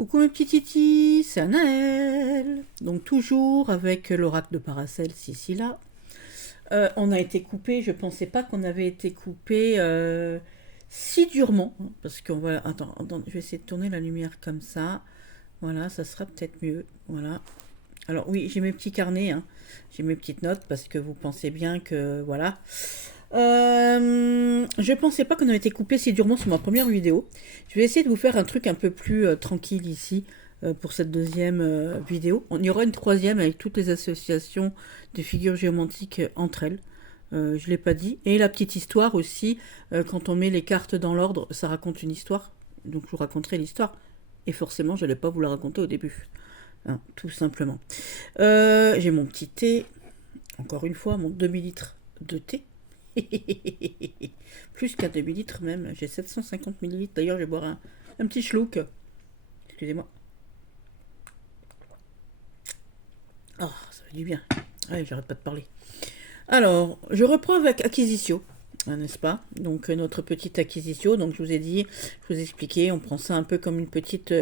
Coucou mes petits titis, c'est Anaël. Donc toujours avec l'oracle de Paracels ici là. On a été coupé, je pensais pas qu'on avait été coupé si durement. Parce qu'on va... Attends, je vais essayer de tourner la lumière comme ça. Voilà, ça sera peut-être mieux. Voilà. Alors oui, j'ai mes petits carnets, hein. J'ai mes petites notes parce que vous pensez bien que... Voilà. Je pensais pas qu'on avait été coupé si durement sur ma première vidéo. Je vais essayer de vous faire un truc un peu plus tranquille ici pour cette deuxième vidéo. On y aura une troisième avec toutes les associations de figures géométriques entre elles. Je l'ai pas dit. Et la petite histoire aussi, quand on met les cartes dans l'ordre, ça raconte une histoire. Donc je vous raconterai l'histoire. Et forcément, je n'allais pas vous la raconter au début. Hein, tout simplement. J'ai mon petit thé. Encore une fois, mon demi-litre de thé. Plus qu'un demi-litre même, j'ai 750 millilitres. D'ailleurs, je vais boire un petit schluck. Excusez-moi. Oh, ça fait du bien. Ouais, j'arrête pas de parler. Alors, je reprends avec Acquisitio, n'est-ce pas? Donc, notre petite Acquisitio. Donc, je vous ai dit, je vous ai expliqué, on prend ça un peu comme une petite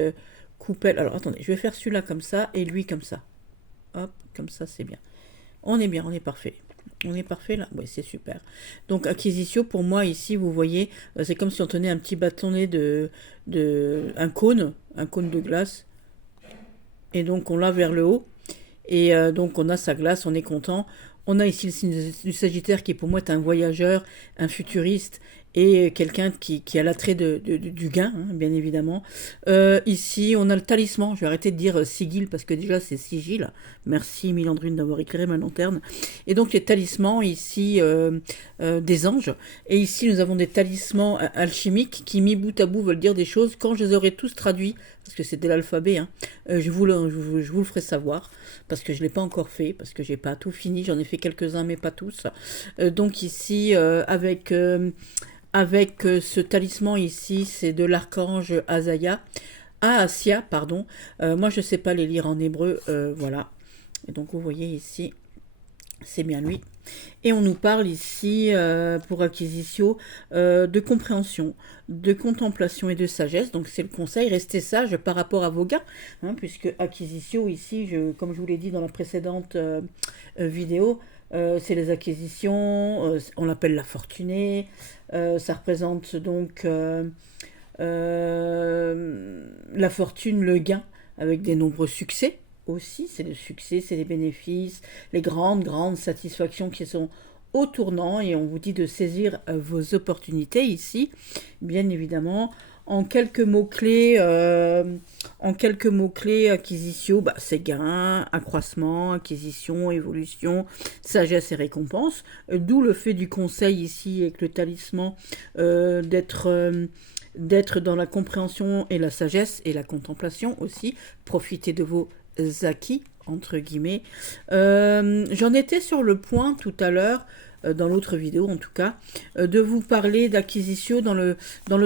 coupelle. Alors, attendez, je vais faire celui-là comme ça et lui comme ça. Hop, comme ça, c'est bien. On est bien, on est parfait. On est parfait là? Oui, c'est super. Donc, Acquisitio, pour moi, ici, vous voyez, c'est comme si on tenait un petit bâtonnet un cône de glace. Et donc, on l'a vers le haut. Et donc, on a sa glace, on est content. On a ici le signe du Sagittaire qui, pour moi, est un voyageur, un futuriste et quelqu'un qui a l'attrait du gain, hein, bien évidemment. Ici, on a le talisman. Je vais arrêter de dire sigil parce que déjà, c'est sigil. Merci, Milandrine, d'avoir éclairé ma lanterne. Et donc, les talismans, ici, des anges. Et ici, nous avons des talismans alchimiques qui, mis bout à bout, veulent dire des choses. Quand je les aurai tous traduits, parce que c'est de l'alphabet, hein, je vous le ferai savoir, parce que je ne l'ai pas encore fait, parce que j'ai pas tout fini, j'en ai fait quelques-uns, mais pas tous. Donc ici, avec ce talisman ici, c'est de l'archange Ahasia, pardon. Moi, je ne sais pas les lire en hébreu, voilà. Et donc, vous voyez ici, c'est bien lui. Et on nous parle ici, pour Acquisitio, de compréhension, de contemplation et de sagesse. Donc c'est le conseil, restez sage par rapport à vos gains, hein, puisque Acquisitio ici, comme je vous l'ai dit dans la précédente vidéo, c'est les acquisitions, on l'appelle la fortunée, ça représente donc la fortune, le gain, avec des nombreux succès aussi, c'est le succès, c'est les bénéfices, les grandes satisfactions qui sont au tournant et on vous dit de saisir vos opportunités ici, bien évidemment. En quelques mots-clés, acquisition, c'est gain, accroissement, acquisition, évolution, sagesse et récompense. D'où le fait du conseil ici avec le talisman d'être dans la compréhension et la sagesse et la contemplation aussi. Profitez de vos acquis, entre guillemets. J'en étais sur le point tout à l'heure, dans l'autre vidéo en tout cas, de vous parler d'acquisition dans le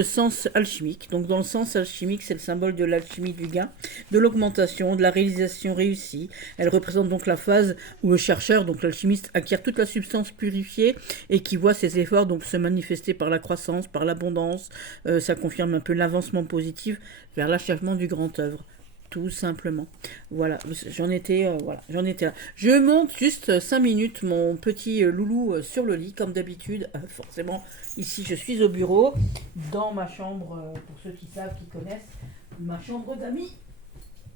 sens alchimique. Donc dans le sens alchimique, c'est le symbole de l'alchimie du gain, de l'augmentation, de la réalisation réussie. Elle représente donc la phase où le chercheur, donc l'alchimiste, acquiert toute la substance purifiée et qui voit ses efforts donc se manifester par la croissance, par l'abondance. Ça confirme un peu l'avancement positif vers l'achèvement du grand œuvre. Tout simplement. Voilà, j'en étais là. Je monte juste 5 minutes mon petit loulou sur le lit, comme d'habitude. Forcément, ici, je suis au bureau, dans ma chambre, pour ceux qui savent, qui connaissent, ma chambre d'amis,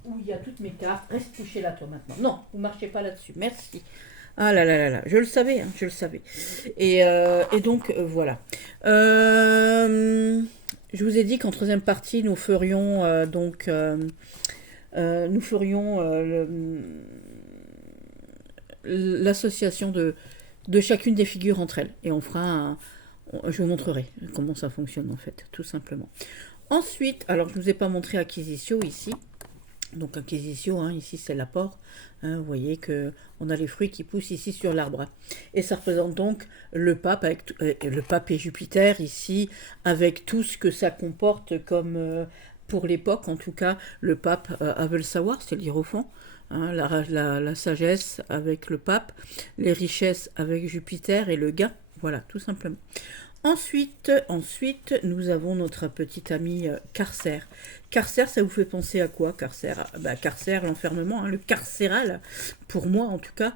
où il y a toutes mes cartes. Reste couché là, toi, maintenant. Non, vous marchez pas là-dessus. Merci. Ah là là là là, je le savais, hein, je le savais. Et donc, voilà. Je vous ai dit qu'en troisième partie, nous ferions l'association de chacune des figures entre elles. Et on fera je vous montrerai comment ça fonctionne en fait, tout simplement. Ensuite, alors je ne vous ai pas montré Acquisitio ici. Donc Acquisitio, hein, ici c'est l'apport. Hein, vous voyez qu'on a les fruits qui poussent ici sur l'arbre. Et ça représente donc le pape, le pape et Jupiter ici, avec tout ce que ça comporte comme... pour l'époque, en tout cas, le pape avait le savoir, c'est le dire au fond, hein, la sagesse avec le pape, les richesses avec Jupiter et le gain, voilà, tout simplement. Ensuite, nous avons notre petit ami carcère. Carcère, ça vous fait penser à quoi, carcère? Bah, carcère, l'enfermement, hein, le carcéral, pour moi en tout cas.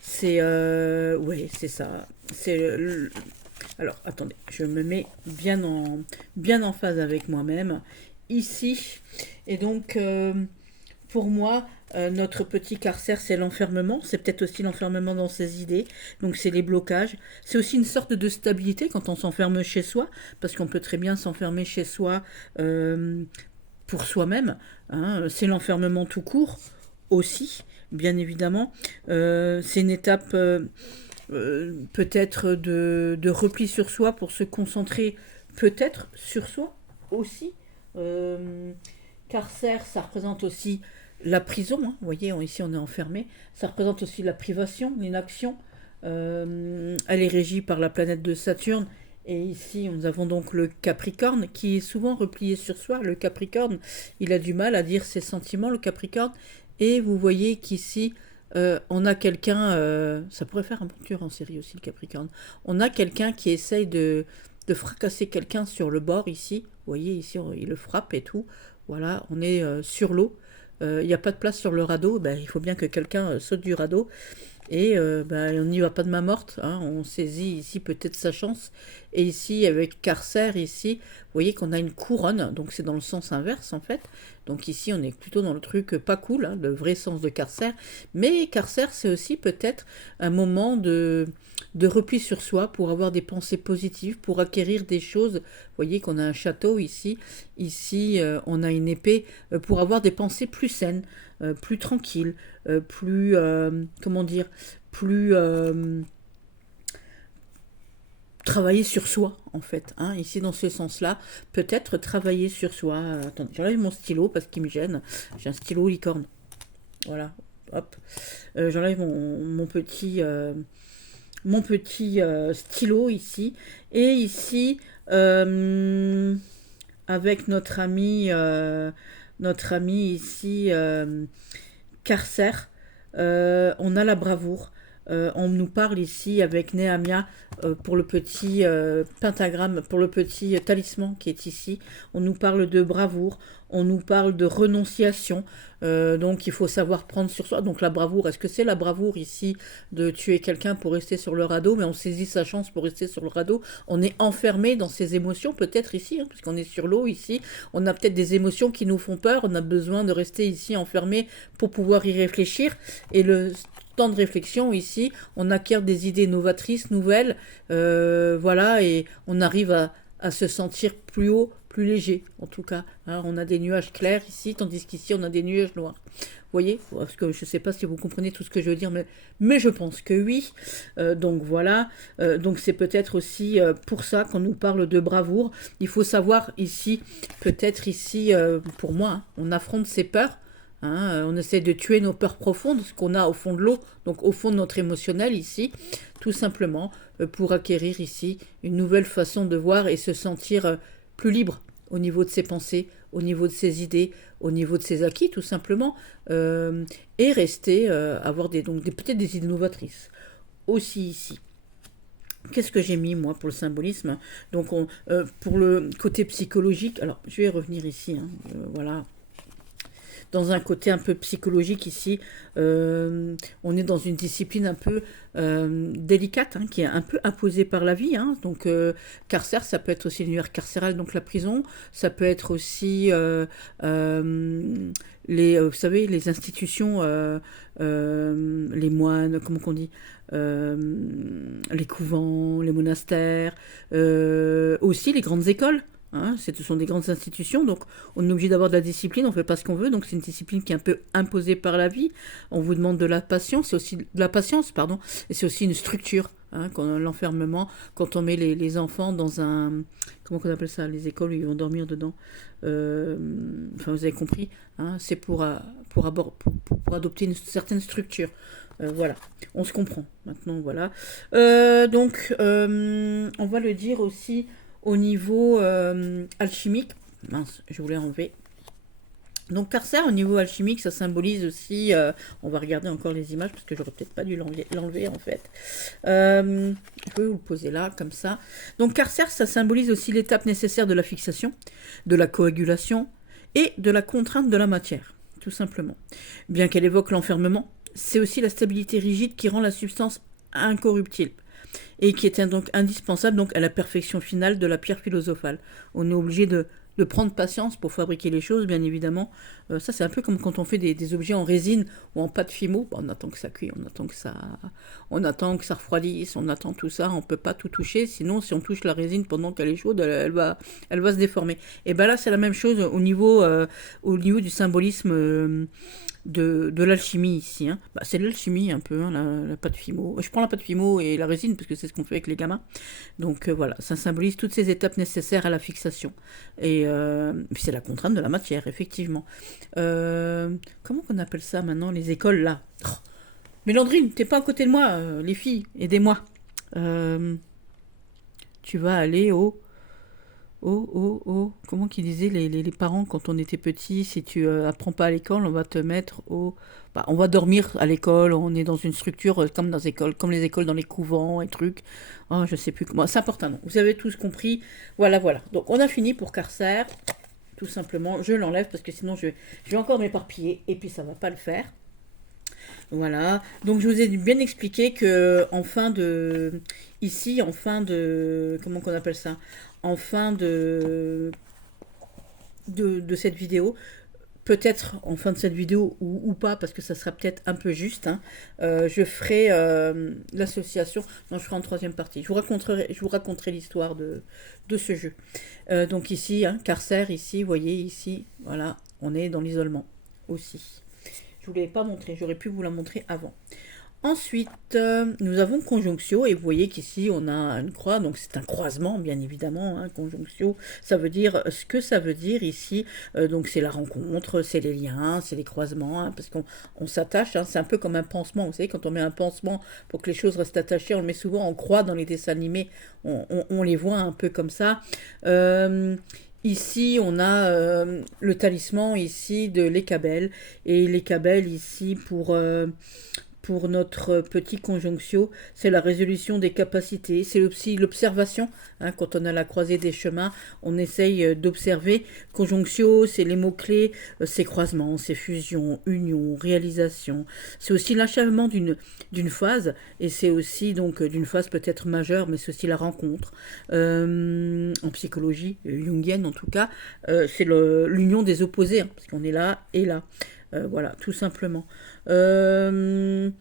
C'est... ouais, c'est ça. Alors, attendez, je me mets bien en phase avec moi-même, ici. Et donc, pour moi, notre petit carcère, c'est l'enfermement. C'est peut-être aussi l'enfermement dans ses idées. Donc, c'est les blocages. C'est aussi une sorte de stabilité quand on s'enferme chez soi, parce qu'on peut très bien s'enfermer chez soi pour soi-même, hein. C'est l'enfermement tout court aussi, bien évidemment. C'est une étape peut-être de repli sur soi pour se concentrer peut-être sur soi aussi. Carcère, ça représente aussi la prison, hein. Vous voyez, ici on est enfermé. Ça représente aussi la privation, l'inaction. Elle est régie par la planète de Saturne. Et ici, nous avons donc le Capricorne qui est souvent replié sur soi. Le Capricorne, il a du mal à dire ses sentiments, le Capricorne. Et vous voyez qu'ici, on a quelqu'un, ça pourrait faire un bon tueur en série aussi, le Capricorne. On a quelqu'un qui essaye de fracasser quelqu'un sur le bord ici. Vous voyez, ici, il le frappe et tout. Voilà, on est sur l'eau. Il n'y a pas de place sur le radeau. Ben, il faut bien que quelqu'un saute du radeau. Et ben, on n'y va pas de main morte, hein. On saisit ici peut-être sa chance. Et ici, avec carcère, ici, vous voyez qu'on a une couronne, donc c'est dans le sens inverse en fait. Donc ici, on est plutôt dans le truc pas cool, hein, le vrai sens de carcère. Mais carcère, c'est aussi peut-être un moment de repli sur soi pour avoir des pensées positives, pour acquérir des choses. Vous voyez qu'on a un château ici. Ici, on a une épée pour avoir des pensées plus saines, plus tranquilles, plus, comment dire, plus travailler sur soi en fait, hein, ici dans ce sens-là, peut-être travailler sur soi. Attendez, j'enlève mon stylo parce qu'il me gêne. J'ai un stylo licorne. Voilà, hop. J'enlève mon petit stylo ici. Et ici, avec notre ami ici, carcère, on a la bravoure. On nous parle ici avec Néhamia pour le petit pentagramme, pour le petit talisman qui est ici. On nous parle de bravoure, on nous parle de renonciation. Donc il faut savoir prendre sur soi. Donc la bravoure, est-ce que c'est la bravoure ici de tuer quelqu'un pour rester sur le radeau, mais on saisit sa chance pour rester sur le radeau. On est enfermé dans ses émotions, peut-être ici, hein, puisqu'on est sur l'eau ici. On a peut-être des émotions qui nous font peur. On a besoin de rester ici enfermé pour pouvoir y réfléchir. Et le temps de réflexion ici, on acquiert des idées novatrices, nouvelles, voilà, et on arrive à se sentir plus haut, plus léger, en tout cas, hein. On a des nuages clairs ici, tandis qu'ici on a des nuages noirs. Vous voyez, parce que je ne sais pas si vous comprenez tout ce que je veux dire, mais je pense que oui. Donc voilà, donc c'est peut-être aussi pour ça qu'on nous parle de bravoure. Il faut savoir ici, peut-être ici, pour moi, hein, on affronte ses peurs. Hein, on essaie de tuer nos peurs profondes, ce qu'on a au fond de l'eau, donc au fond de notre émotionnel ici, tout simplement pour acquérir ici une nouvelle façon de voir et se sentir plus libre au niveau de ses pensées, au niveau de ses idées, au niveau de ses acquis, tout simplement, et rester, avoir peut-être des idées novatrices. Aussi ici. Qu'est-ce que j'ai mis, moi, pour le symbolisme? Donc, pour le côté psychologique, alors, je vais revenir ici, hein, voilà, dans un côté un peu psychologique ici. On est dans une discipline un peu délicate, hein, qui est un peu imposée par la vie, hein. Donc, carcère, ça peut être aussi l'univers carcéral, donc la prison. Ça peut être aussi vous savez, les institutions, les moines, comment qu'on dit, les couvents, les monastères, aussi les grandes écoles. Hein, ce sont des grandes institutions, donc on est obligé d'avoir de la discipline, on ne fait pas ce qu'on veut, donc c'est une discipline qui est un peu imposée par la vie. On vous demande de la patience, et c'est aussi une structure, hein, l'enfermement, quand on met les enfants dans un... Comment on appelle ça? Les écoles où ils vont dormir dedans. Enfin, vous avez compris, hein, c'est pour adopter une certaine structure. Voilà, on se comprend maintenant, voilà. Donc, on va le dire aussi au niveau alchimique. Mince, je voulais enlever. Donc Carcer, au niveau alchimique, ça symbolise aussi, on va regarder encore les images, parce que j'aurais peut-être pas dû l'enlever en fait. Je vais vous le poser là, comme ça. Donc Carcer, ça symbolise aussi l'étape nécessaire de la fixation, de la coagulation et de la contrainte de la matière, tout simplement. Bien qu'elle évoque l'enfermement, c'est aussi la stabilité rigide qui rend la substance incorruptible et qui est donc indispensable donc à la perfection finale de la pierre philosophale. On est obligé de prendre patience pour fabriquer les choses, bien évidemment. Ça, c'est un peu comme quand on fait des objets en résine ou en pâte fimo. Bon, on attend que ça cuise, on attend que ça refroidisse, on attend tout ça. On peut pas tout toucher, sinon, si on touche la résine pendant qu'elle est chaude, elle va se déformer. Et ben là, c'est la même chose au niveau du symbolisme. De l'alchimie ici. Hein. Bah, c'est de l'alchimie un peu, hein, la pâte fimo. Je prends la pâte fimo et la résine parce que c'est ce qu'on fait avec les gamins. Donc voilà, ça symbolise toutes ces étapes nécessaires à la fixation. Et puis c'est la contrainte de la matière, effectivement. Comment on appelle ça maintenant, les écoles là? Oh, Mélandrine, t'es pas à côté de moi, les filles, aidez-moi. Tu vas aller au... Comment qu'ils disaient les parents quand on était petit, si tu apprends pas à l'école, on va te mettre au... Bah, on va dormir à l'école, on est dans une structure comme dans les écoles, comme les écoles dans les couvents et trucs. Oh, je sais plus comment. C'est important, non. Vous avez tous compris. Voilà, voilà. Donc on a fini pour Carcer. Tout simplement, je l'enlève parce que sinon je vais encore m'éparpiller et puis ça va pas le faire. Voilà. Donc je vous ai bien expliqué que en fin de... Ici, en fin de... Comment qu'on appelle ça? En fin de cette vidéo, peut-être en fin de cette vidéo ou pas, parce que ça sera peut-être un peu juste, hein, je ferai l'association, non je ferai en troisième partie, je vous raconterai l'histoire de ce jeu. Donc ici, hein, Carcer, ici, vous voyez, ici, voilà, on est dans l'isolement aussi. Je ne vous l'avais pas montré, j'aurais pu vous la montrer avant. Ensuite, nous avons conjonctio, et vous voyez qu'ici on a une croix, donc c'est un croisement bien évidemment, hein, conjonctio, ça veut dire ce que ça veut dire ici, donc c'est la rencontre, c'est les liens, c'est les croisements, hein, parce qu'on s'attache, hein, c'est un peu comme un pansement, vous savez, quand on met un pansement pour que les choses restent attachées, on le met souvent en croix dans les dessins animés, on les voit un peu comme ça. Ici, on a le talisman ici de l'Écabel, et l'Écabel ici pour notre petit conjonctio, c'est la résolution des capacités, c'est aussi l'observation. Hein, quand on a la croisée des chemins, on essaye d'observer. Conjonctio, c'est les mots-clés, c'est croisement, c'est fusion, union, réalisation. C'est aussi l'achèvement d'une phase, et c'est aussi donc d'une phase peut-être majeure, mais c'est aussi la rencontre. En psychologie jungienne en tout cas, c'est l'union des opposés, hein, parce qu'on est là et là. Voilà, tout simplement. Qu'est-ce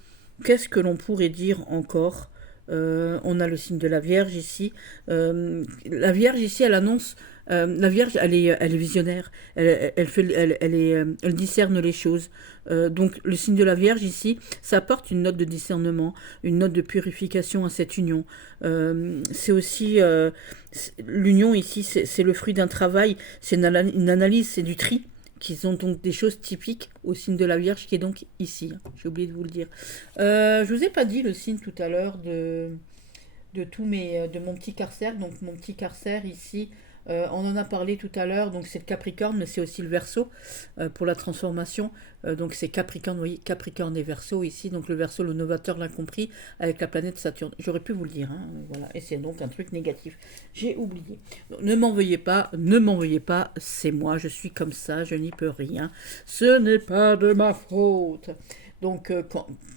que l'on pourrait dire encore? On a le signe de la Vierge ici. La Vierge ici, elle annonce. La Vierge, elle est visionnaire. Elle discerne les choses. Donc, le signe de la Vierge ici, ça apporte une note de discernement, une note de purification à cette union. C'est aussi l'union ici, c'est le fruit d'un travail, c'est une analyse, c'est du tri qui sont donc des choses typiques au signe de la Vierge qui est donc ici. J'ai oublié de vous le dire. Je vous ai pas dit le signe tout à l'heure de mon petit Carcer. Donc mon petit Carcer ici, on en a parlé tout à l'heure. Donc c'est le Capricorne, mais c'est aussi le Verseau pour la transformation. Donc c'est Capricorne, vous voyez, Capricorne et Verseau ici. Donc le Verseau, le novateur l'a compris, avec la planète Saturne. J'aurais pu vous le dire, hein, voilà. Et c'est donc un truc négatif. J'ai oublié. Donc, ne m'en veuillez pas, c'est moi, je suis comme ça, je n'y peux rien. Ce n'est pas de ma faute. Donc,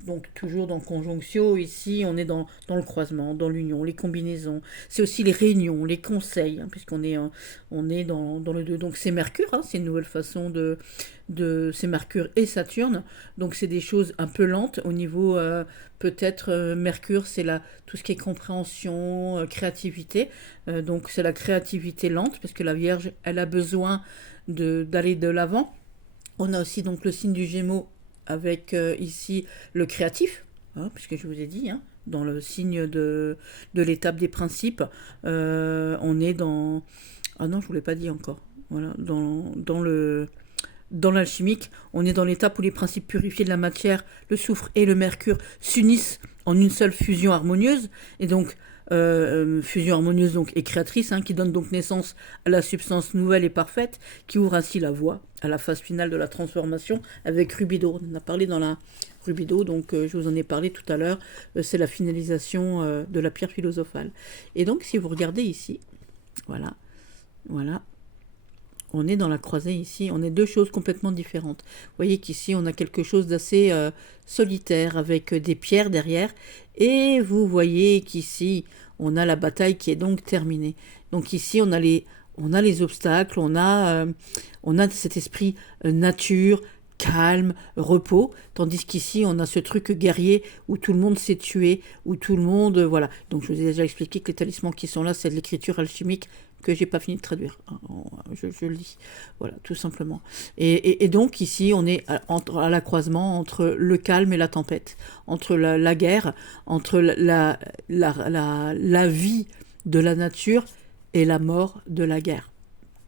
donc toujours dans conjonctio, ici on est dans le croisement, dans l'union, les combinaisons. C'est aussi les réunions, les conseils, hein, puisqu'on est, on est dans le deux. Donc c'est Mercure, hein, c'est une nouvelle façon c'est Mercure et Saturne. Donc c'est des choses un peu lentes au niveau, peut-être Mercure, c'est tout ce qui est compréhension, créativité. Donc c'est la créativité lente, parce que la Vierge, elle a besoin d'aller de l'avant. On a aussi donc le signe du Gémeaux avec ici le créatif, hein, puisque je vous ai dit, hein, dans le signe de l'étape des principes, on est dans... Ah non, je ne vous l'ai pas dit encore. Voilà, dans l'alchimique, on est dans l'étape où les principes purifiés de la matière, le soufre et le mercure, s'unissent en une seule fusion harmonieuse. Et donc, fusion harmonieuse donc, et créatrice, qui donne donc naissance à la substance nouvelle et parfaite, qui ouvre ainsi la voie à la phase finale de la transformation avec Rubido. On en a parlé dans la Rubido, donc je vous en ai parlé tout à l'heure, c'est la finalisation de la pierre philosophale. Et donc si vous regardez ici, voilà, on est dans la croisée ici, on est deux choses complètement différentes. Vous voyez qu'ici on a quelque chose d'assez solitaire avec des pierres derrière, et vous voyez qu'ici on a la bataille qui est donc terminée. Donc ici on a les obstacles, on a cet esprit nature, calme, repos, tandis qu'ici on a ce truc guerrier où tout le monde s'est tué, où tout le monde, voilà. Donc je vous ai déjà expliqué que les talismans qui sont là, c'est de l'écriture alchimique que j'ai pas fini de traduire, je le dis, voilà, tout simplement. Et donc ici on est à la croisement entre le calme et la tempête, entre la guerre, entre la vie de la nature et la mort de la guerre.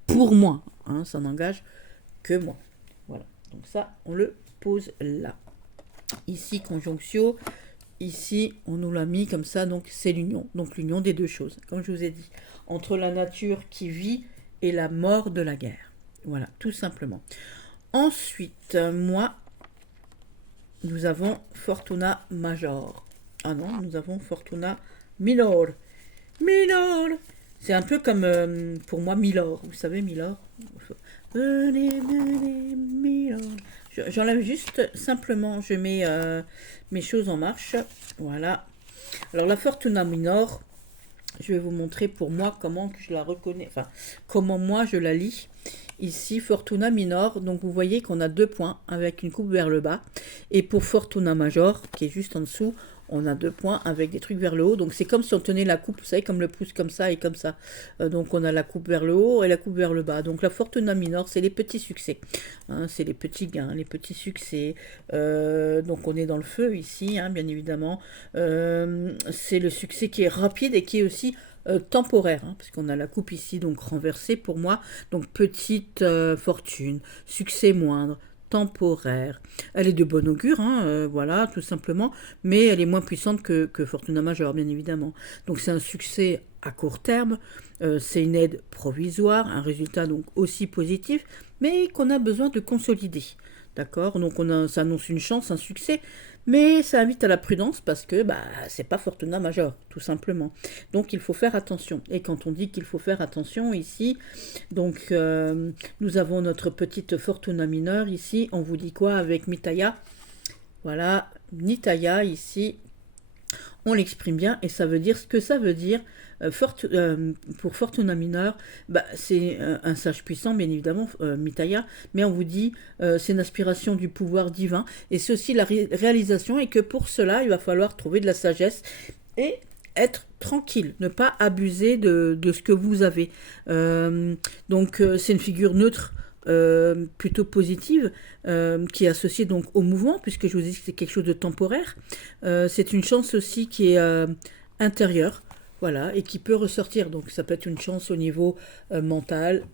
Pour moi, ça n'engage que moi. Voilà. Donc ça, on le pose là. Ici, conjonctio. Ici, on nous l'a mis comme ça, donc c'est l'union. Donc l'union des deux choses, comme je vous ai dit. Entre la nature qui vit et la mort de la guerre. Voilà, tout simplement. Ensuite, nous avons Fortuna Major. Ah non, nous avons Fortuna Minor. Minor. C'est un peu comme, pour moi, Milord. Vous savez, Milord. Venez, Milord. J'enlève juste, simplement, je mets mes choses en marche. Voilà. Alors, la Fortuna Minor, je vais vous montrer pour moi comment je la reconnais, enfin, comment moi je la lis. Ici, Fortuna Minor, donc vous voyez qu'on a 2 points avec une coupe vers le bas. Et pour Fortuna Major, qui est juste en dessous, on a 2 points avec des trucs vers le haut. Donc c'est comme si on tenait la coupe, vous savez, comme le pouce comme ça et comme ça. Donc on a la coupe vers le haut et la coupe vers le bas. Donc la Fortuna Minor, c'est les petits succès. C'est les petits gains, les petits succès. Donc on est dans le feu ici, bien évidemment. C'est le succès qui est rapide et qui est aussi temporaire, parce qu'on a la coupe ici donc renversée pour moi. Donc petite fortune, succès moindre, temporaire. Elle est de bon augure, voilà, tout simplement, mais elle est moins puissante que Fortuna Major, bien évidemment. Donc c'est un succès à court terme, c'est une aide provisoire, un résultat donc aussi positif, mais qu'on a besoin de consolider. D'accord? Donc ça annonce une chance, un succès, mais ça invite à la prudence parce que c'est pas Fortuna Major, tout simplement. Donc il faut faire attention. Et quand on dit qu'il faut faire attention ici, donc nous avons notre petite Fortuna Mineure ici. On vous dit quoi avec Mitaya? Voilà, Nitaya ici. On l'exprime bien et ça veut dire ce que ça veut dire. Pour Fortuna Mineur, c'est un sage puissant, bien évidemment, Mitaya, mais on vous dit c'est une aspiration du pouvoir divin et c'est aussi la réalisation et que pour cela, il va falloir trouver de la sagesse et être tranquille, ne pas abuser de ce que vous avez. Donc c'est une figure neutre, plutôt positive, qui est associée donc au mouvement, puisque je vous dis que c'est quelque chose de temporaire. C'est une chance aussi qui est intérieure, voilà, et qui peut ressortir. Donc ça peut être une chance au niveau mental,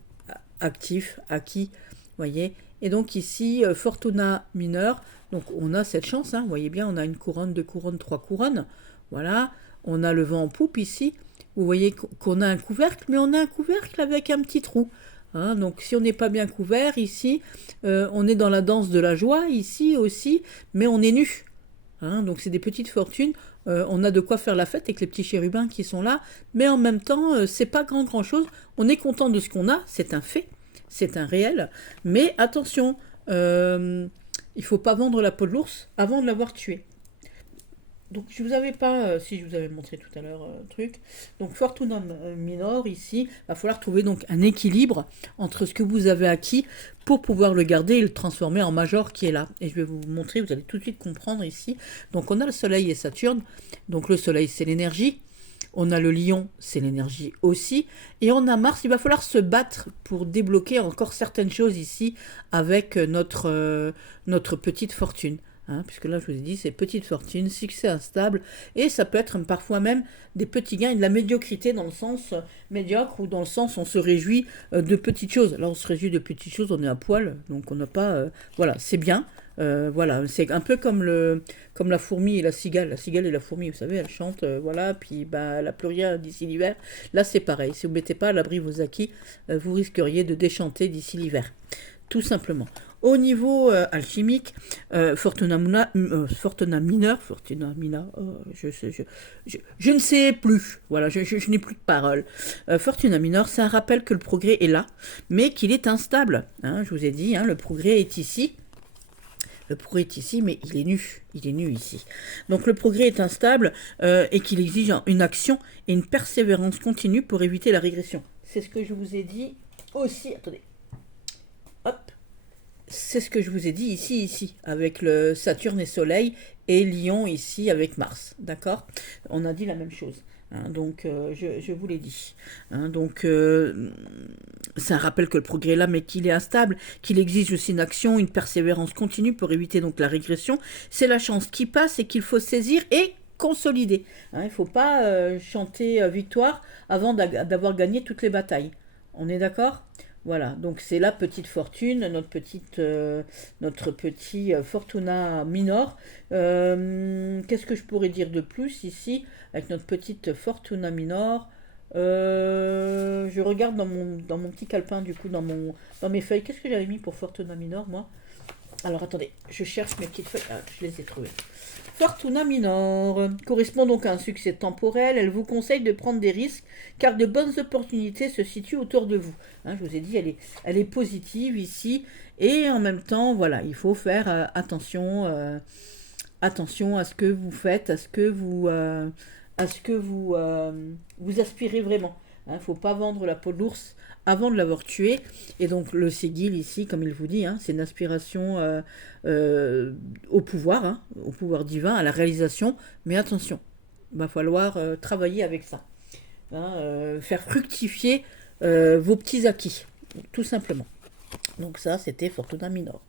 actif, acquis, voyez. Et donc ici, Fortuna Mineure, donc on a cette chance, vous voyez bien, on a une couronne, 2 couronnes, 3 couronnes, voilà. On a le vent en poupe ici, vous voyez qu'on a un couvercle, mais on a un couvercle avec un petit trou. Donc si on n'est pas bien couvert ici, on est dans la danse de la joie ici aussi, mais on est nu. Donc c'est des petites fortunes, on a de quoi faire la fête avec les petits chérubins qui sont là, mais en même temps c'est pas grand chose, on est content de ce qu'on a, c'est un fait, c'est un réel, mais attention, il faut pas vendre la peau de l'ours avant de l'avoir tué. Donc je vous avais pas, si je vous avais montré tout à l'heure truc, donc Fortuna Minor ici, il va falloir trouver donc un équilibre entre ce que vous avez acquis pour pouvoir le garder et le transformer en Major qui est là. Et je vais vous montrer, vous allez tout de suite comprendre ici. Donc on a le Soleil et Saturne, donc le Soleil c'est l'énergie, on a le Lion, c'est l'énergie aussi, et on a Mars, il va falloir se battre pour débloquer encore certaines choses ici avec notre petite fortune. hein, puisque là, je vous ai dit, c'est petite fortune, succès instable, et ça peut être parfois même des petits gains et de la médiocrité dans le sens médiocre, ou dans le sens on se réjouit de petites choses. Là, on se réjouit de petites choses, on est à poil, donc on n'a pas... voilà, c'est bien. Voilà, c'est un peu comme la fourmi et la cigale. La cigale et la fourmi, vous savez, elles chantent, voilà, puis bah, elle n'a plus rien d'ici l'hiver. Là, c'est pareil. Si vous ne mettez pas à l'abri vos acquis, vous risqueriez de déchanter d'ici l'hiver. Tout simplement. Au niveau alchimique, Fortuna Minor, je ne sais plus, voilà, je n'ai plus de parole. Fortuna Minor, c'est un rappel que le progrès est là, mais qu'il est instable. Hein, je vous ai dit, hein, le progrès est ici. Le progrès est ici, mais il est nu ici. Donc le progrès est instable et qu'il exige une action et une persévérance continue pour éviter la régression. C'est ce que je vous ai dit aussi. Attendez. Hop. C'est ce que je vous ai dit ici, avec le Saturne et Soleil, et Lion ici avec Mars. D'accord? On a dit la même chose. Hein, donc, je vous l'ai dit. Hein, donc, c'est un rappel que le progrès est là, mais qu'il est instable, qu'il exige aussi une action, une persévérance continue pour éviter donc la régression. C'est la chance qui passe et qu'il faut saisir et consolider. Hein, il ne faut pas chanter victoire avant d'avoir gagné toutes les batailles. On est d'accord? Voilà, donc c'est la petite fortune, notre petit Fortuna Minor. Qu'est-ce que je pourrais dire de plus ici avec notre petite Fortuna Minor? Je regarde dans mon petit calepin, du coup, dans mes feuilles. Qu'est-ce que j'avais mis pour Fortuna Minor, moi? Alors attendez, je cherche mes petites feuilles. Ah, je les ai trouvées. Fortuna Minor correspond donc à un succès temporel. Elle vous conseille de prendre des risques car de bonnes opportunités se situent autour de vous. Hein, je vous ai dit, elle est positive ici. Et en même temps, voilà, il faut faire attention à ce que vous faites, à ce que vous aspirez vraiment. Il ne faut pas vendre la peau de l'ours avant de l'avoir tué. Et donc le Ségil ici, comme il vous dit, hein, c'est une aspiration au pouvoir divin, à la réalisation. Mais attention, il va falloir travailler avec ça. Hein, faire fructifier vos petits acquis, tout simplement. Donc ça, c'était Fortuna Minor.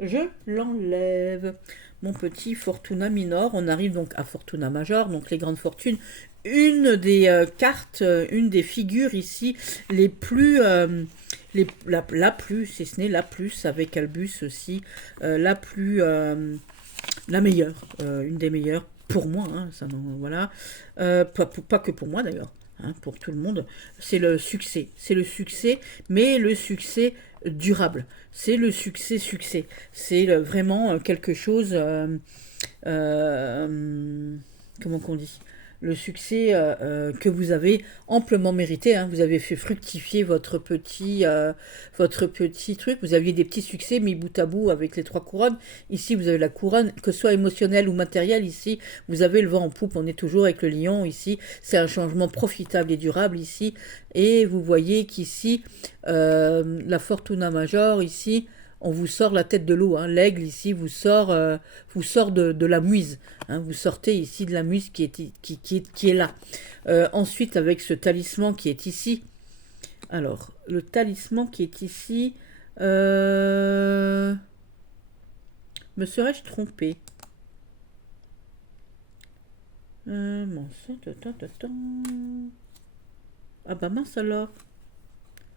Je l'enlève. Mon petit Fortuna Minor. On arrive donc à Fortuna Major, donc les grandes fortunes. Une des cartes, une des figures ici, les plus... la plus, si ce n'est la plus, avec Albus aussi, la meilleure, une des meilleures, pour moi, hein, ça, non, voilà. Pas que pour moi d'ailleurs. Hein, pour tout le monde, c'est le succès, mais le succès durable, c'est le succès, c'est vraiment quelque chose, comment qu'on dit, le succès que vous avez amplement mérité, hein. Vous avez fait fructifier votre petit truc, vous aviez des petits succès mis bout à bout avec les 3 couronnes, ici vous avez la couronne, que ce soit émotionnelle ou matérielle, ici vous avez le vent en poupe, on est toujours avec le lion, ici c'est un changement profitable et durable ici, et vous voyez qu'ici la Fortuna Major, ici on vous sort la tête de l'eau, hein. L'aigle ici vous sort de la muise, hein. Vous sortez ici de la muise qui est là. Ensuite avec ce talisman qui est ici, alors le talisman qui est ici, me serais-je trompé? Ah bah mince alors,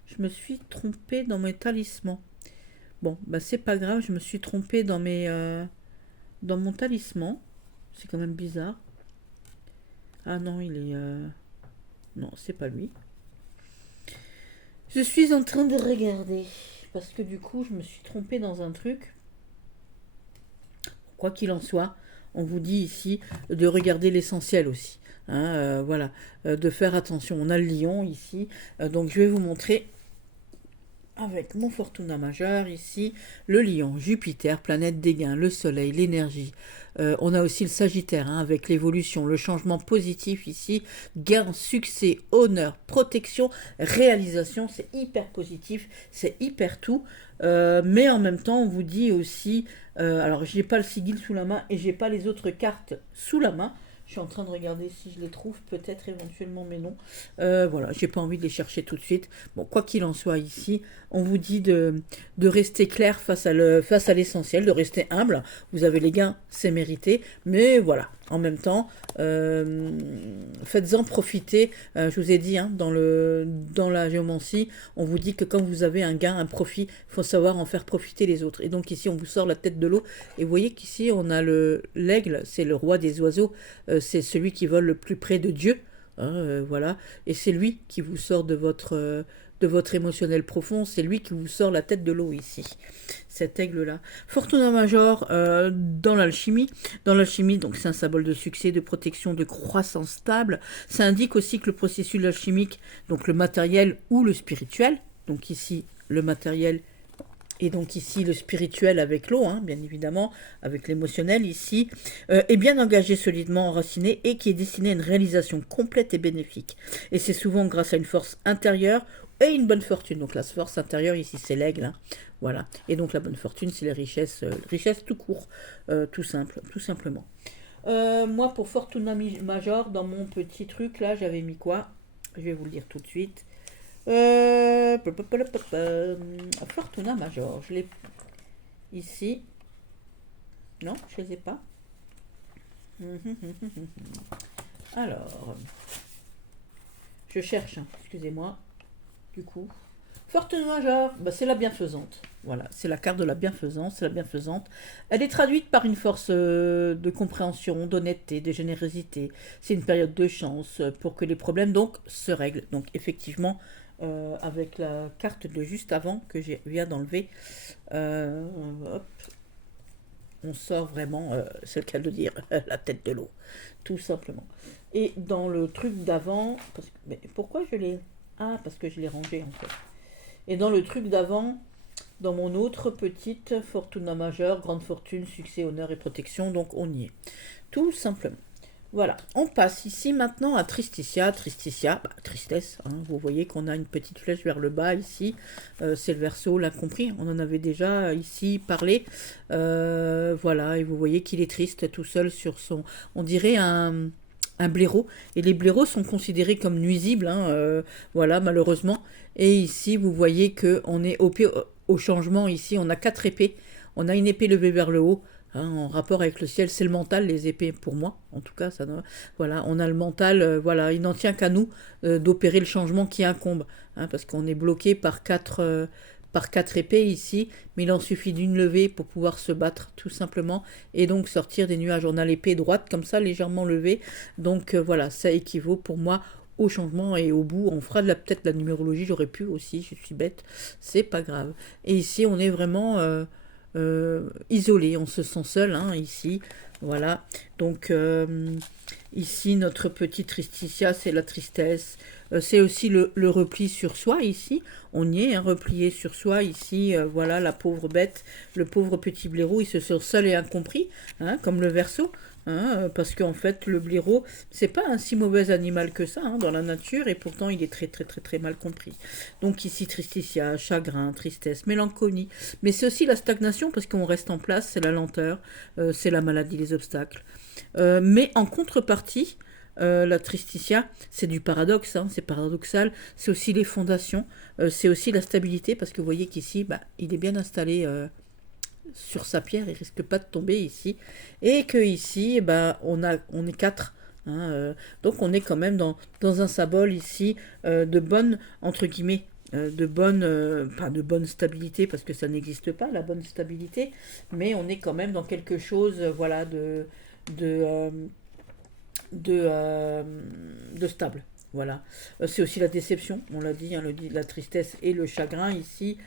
je me suis trompée dans mes talismans. Bon, bah c'est pas grave, je me suis trompée dans mon talisman. C'est quand même bizarre. Ah non, il est... Non, c'est pas lui. Je suis en train de regarder. Parce que du coup, je me suis trompée dans un truc. Quoi qu'il en soit, on vous dit ici de regarder l'essentiel aussi. Hein, voilà, de faire attention. On a le lion ici. Donc je vais vous montrer... avec mon Fortuna Major ici, le lion, Jupiter, planète des gains, le soleil, l'énergie. On a aussi le Sagittaire, hein, avec l'évolution, le changement positif ici, gain, succès, honneur, protection, réalisation, c'est hyper positif, c'est hyper tout. Mais en même temps, on vous dit aussi, alors j'ai pas le sigil sous la main et j'ai pas les autres cartes sous la main. Je suis en train de regarder si je les trouve, peut-être éventuellement, mais non. Voilà, j'ai pas envie de les chercher tout de suite. Bon, quoi qu'il en soit ici, on vous dit de rester clair face à l'essentiel, de rester humble. Vous avez les gains, c'est mérité, mais voilà. En même temps, faites-en profiter. Je vous ai dit, hein, dans la géomancie, on vous dit que quand vous avez un gain, un profit, il faut savoir en faire profiter les autres. Et donc ici, on vous sort la tête de l'eau. Et vous voyez qu'ici, on a l'aigle, c'est le roi des oiseaux, c'est celui qui vole le plus près de Dieu. Hein, voilà. Et c'est lui qui vous sort de votre émotionnel profond, c'est lui qui vous sort la tête de l'eau ici, cet aigle-là. Fortuna Major dans l'alchimie. Dans l'alchimie, donc c'est un symbole de succès, de protection, de croissance stable. Ça indique aussi que le processus alchimique, donc le matériel ou le spirituel, donc ici le matériel et donc ici le spirituel avec l'eau, hein, bien évidemment, avec l'émotionnel ici, est bien engagé, solidement enraciné et qui est destiné à une réalisation complète et bénéfique. Et c'est souvent grâce à une force intérieure et une bonne fortune. Donc la force intérieure ici c'est l'aigle, hein, voilà. Et donc la bonne fortune c'est les richesses tout court, tout simplement. Moi pour Fortuna Major, dans mon petit truc là, j'avais mis quoi? Je vais vous le dire tout de suite. Fortuna Major, je l'ai ici. Non, je ne les ai pas. Alors, je cherche, hein, excusez-moi. Du coup, Fortuna Major, bah, c'est la bienfaisante. Voilà, c'est la carte de la bienfaisance, c'est la bienfaisante. Elle est traduite par une force de compréhension, d'honnêteté, de générosité. C'est une période de chance pour que les problèmes donc se règlent. Donc effectivement, avec la carte de juste avant que je viens d'enlever, hop, on sort vraiment, c'est le cas de dire, la tête de l'eau, tout simplement. Et dans le truc d'avant, mais pourquoi je l'ai... Ah, parce que je l'ai rangé en fait. Et dans le truc d'avant, dans mon autre petite Fortuna Majeure, grande fortune, succès, honneur et protection, donc on y est. Tout simplement. Voilà, on passe ici maintenant à Tristitia. Tristitia, bah, tristesse, hein, vous voyez qu'on a une petite flèche vers le bas ici, c'est le Verseau, l'incompris, on en avait déjà ici parlé, voilà, et vous voyez qu'il est triste tout seul sur son, on dirait un blaireau, et les blaireaux sont considérés comme nuisibles, hein, voilà, malheureusement, et ici vous voyez qu'on est au changement, ici on a 4 épées, on a une épée levée vers le haut, hein, en rapport avec le ciel, c'est le mental, les épées pour moi, en tout cas, ça, voilà, on a le mental, voilà, il n'en tient qu'à nous d'opérer le changement qui incombe, hein, parce qu'on est bloqué par quatre épées ici, mais il en suffit d'une levée pour pouvoir se battre tout simplement et donc sortir des nuages. On a l'épée droite comme ça, légèrement levée, donc voilà, ça équivaut pour moi au changement et au bout, on fera peut-être la numérologie, j'aurais pu aussi, je suis bête, c'est pas grave. Et ici, on est vraiment... isolé, on se sent seul, hein, ici, voilà, donc ici notre petite Tristitia, c'est la tristesse, c'est aussi le repli sur soi, ici, on y est, hein, replié sur soi, ici, voilà, la pauvre bête, le pauvre petit blaireau, il se sent seul et incompris, hein, comme le Verseau, hein, parce qu'en fait le blaireau c'est pas un si mauvais animal que ça, hein, dans la nature, et pourtant il est très très très très mal compris. Donc ici Tristitia, chagrin, tristesse, mélancolie, mais c'est aussi la stagnation parce qu'on reste en place, c'est la lenteur, c'est la maladie, les obstacles, mais en contrepartie la Tristitia, c'est du paradoxe, hein, c'est paradoxal, c'est aussi les fondations, c'est aussi la stabilité, parce que vous voyez qu'ici bah, il est bien installé sur sa pierre, il risque pas de tomber ici, et que ici, eh ben, on est 4. Hein, donc on est quand même dans un symbole ici de bonne, entre guillemets, pas de bonne stabilité, parce que ça n'existe pas, la bonne stabilité, mais on est quand même dans quelque chose, voilà, de, euh, de stable. Voilà. C'est aussi la déception, on l'a dit, hein, la tristesse et le chagrin ici.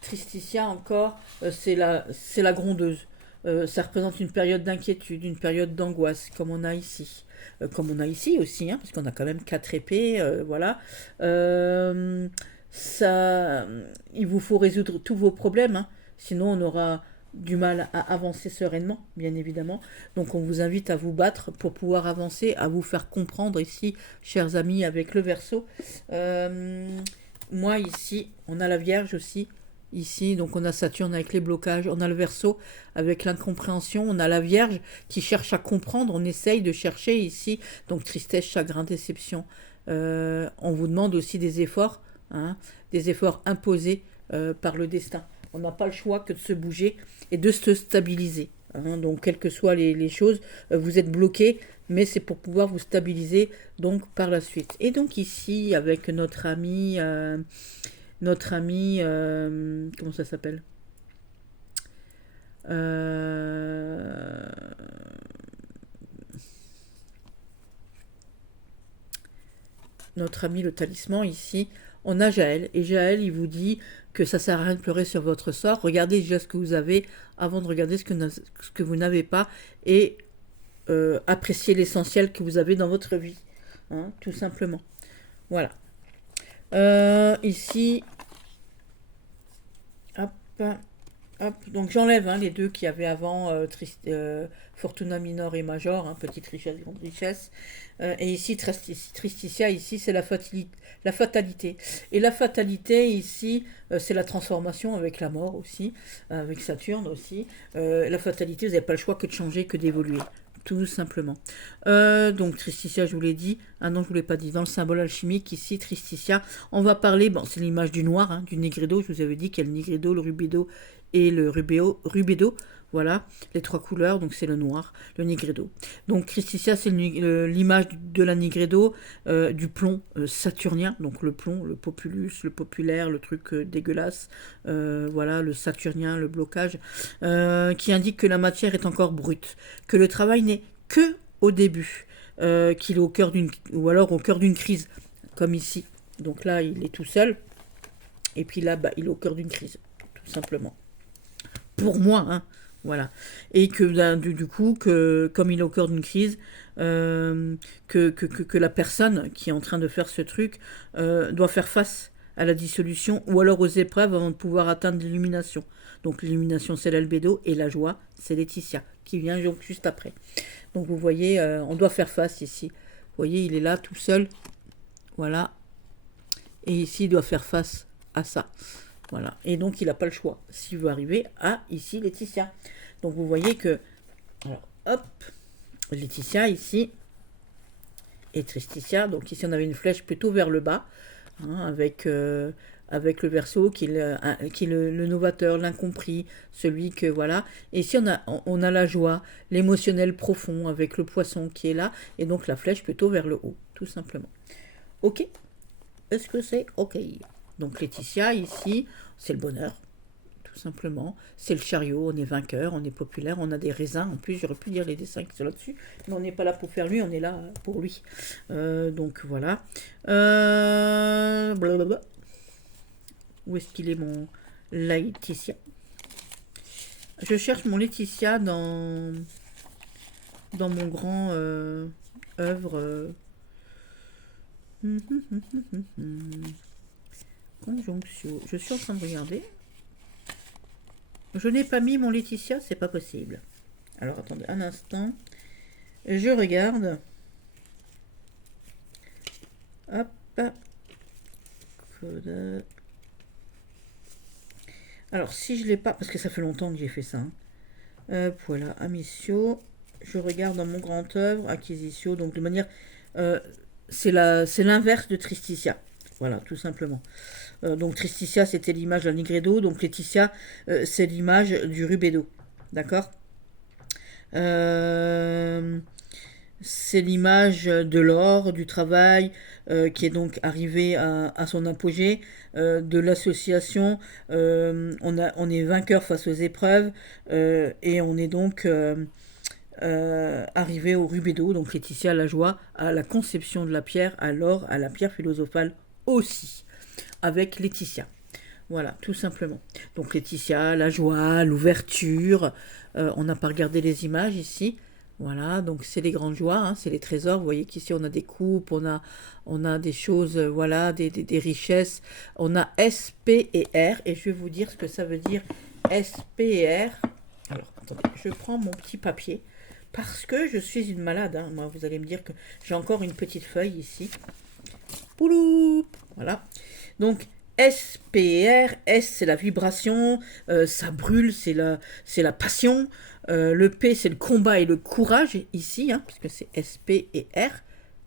Tristitia encore, c'est la grondeuse. Ça représente une période d'inquiétude, une période d'angoisse, comme on a ici. Comme on a ici aussi, hein, parce qu'on a quand même 4 épées, voilà. Ça, il vous faut résoudre tous vos problèmes, hein, sinon on aura du mal à avancer sereinement, bien évidemment. Donc on vous invite à vous battre pour pouvoir avancer, à vous faire comprendre ici, chers amis, avec le Verseau. Moi ici, on a la Vierge aussi, Ici, donc on a Saturne avec les blocages, on a le Verseau avec l'incompréhension, on a la Vierge qui cherche à comprendre, on essaye de chercher ici, donc tristesse, chagrin, déception. On vous demande aussi des efforts, hein, des efforts imposés par le destin. On n'a pas le choix que de se bouger et de se stabiliser. Hein. Donc, quelles que soient les choses, vous êtes bloqué, mais c'est pour pouvoir vous stabiliser donc par la suite. Et donc ici, avec comment ça s'appelle euh, notre ami le talisman ici, on a Jaël. Et Jaël, il vous dit que ça sert à rien de pleurer sur votre sort. Regardez déjà ce que vous avez avant de regarder ce que vous n'avez pas. Et appréciez l'essentiel que vous avez dans votre vie. Hein, tout simplement. Voilà. Ici, hop, hop. Donc j'enlève les deux qu'il y avait avant, Fortuna Minor et Major, petite richesse, grande richesse. Et ici, Tristitia, ici, c'est la fatalité. Et la fatalité, ici, c'est la transformation avec la mort aussi, avec Saturne aussi. La fatalité, vous n'avez pas le choix que de changer, que d'évoluer. Tout simplement. Donc Tristitia, je vous l'ai dit. Ah non, je vous l'ai pas dit. Dans le symbole alchimique, ici, Tristitia, on va parler, bon, c'est l'image du noir, du négrido. Je vous avais dit qu'il y a le négrido, le rubido et le rubédo. Voilà, les trois couleurs, donc c'est le noir, le nigredo. Donc Tristitia, c'est l'image de la nigredo, du plomb saturnien, donc le plomb, le populus, le populaire, le truc dégueulasse, voilà, le saturnien, le blocage, qui indique que la matière est encore brute, que le travail n'est que au début, qu'il est au cœur ou alors au cœur d'une crise, comme ici. Donc là, il est tout seul, et puis là, il est au cœur d'une crise, tout simplement. Pour moi, voilà. Et que du coup, comme il est au cœur d'une crise, que la personne qui est en train de faire ce truc doit faire face à la dissolution ou alors aux épreuves avant de pouvoir atteindre l'illumination. Donc l'illumination, c'est l'albédo et la joie, c'est Laetitia, qui vient donc juste après. Donc vous voyez, on doit faire face ici. Vous voyez, il est là tout seul. Voilà. Et ici, il doit faire face à ça. Voilà. Et donc, il n'a pas le choix s'il veut arriver à, ici, Laetitia. Donc, vous voyez que... Alors, hop, Laetitia, ici, et Tristitia. Donc, ici, on avait une flèche plutôt vers le bas, avec le Verseau, qui est le novateur, l'incompris, celui que... Voilà. Et ici, on a la joie, l'émotionnel profond, avec le poisson qui est là, et donc la flèche plutôt vers le haut, tout simplement. Ok. Est-ce que c'est ok? Donc Laetitia, ici, c'est le bonheur, tout simplement. C'est le chariot, on est vainqueur, on est populaire, on a des raisins. En plus, j'aurais pu dire les dessins qui sont là-dessus, mais on n'est pas là pour faire lui, on est là pour lui. Donc voilà. Blablabla. Où est-ce qu'il est mon Laetitia? Je cherche mon Laetitia dans mon grand œuvre. Conjonction. Je suis en train de regarder. Je n'ai pas mis mon Laetitia, c'est pas possible. Alors attendez un instant. Je regarde. Hop. Alors si je l'ai pas, parce que ça fait longtemps que j'ai fait ça. Voilà, Amicio. Je regarde dans mon grand œuvre, Acquisitio. Donc de manière, c'est l'inverse de Tristitia. Voilà, tout simplement. Donc Tristitia, c'était l'image de la Nigredo. Donc Laetitia, c'est l'image du Rubedo. D'accord. C'est l'image de l'or, du travail, qui est donc arrivé à son apogée, de l'association. On est vainqueur face aux épreuves, et on est donc arrivé au Rubedo, donc Laetitia, la joie, à la conception de la pierre, à l'or, à la pierre philosophale aussi, avec Laetitia. Voilà, tout simplement. Donc Laetitia, la joie, l'ouverture. On n'a pas regardé les images ici. Voilà, donc c'est les grandes joies, c'est les trésors. Vous voyez qu'ici on a des coupes, on a des choses, voilà, des richesses. On a S, P et R. Et je vais vous dire ce que ça veut dire S, P et R. Alors, attendez, je prends mon petit papier. Parce que je suis une malade. Moi, vous allez me dire que j'ai encore une petite feuille ici. Pouloup. Voilà. Donc, S, P et R. S, c'est la vibration, ça brûle, c'est la passion. Le P, c'est le combat et le courage, ici, hein, puisque c'est S, P et R.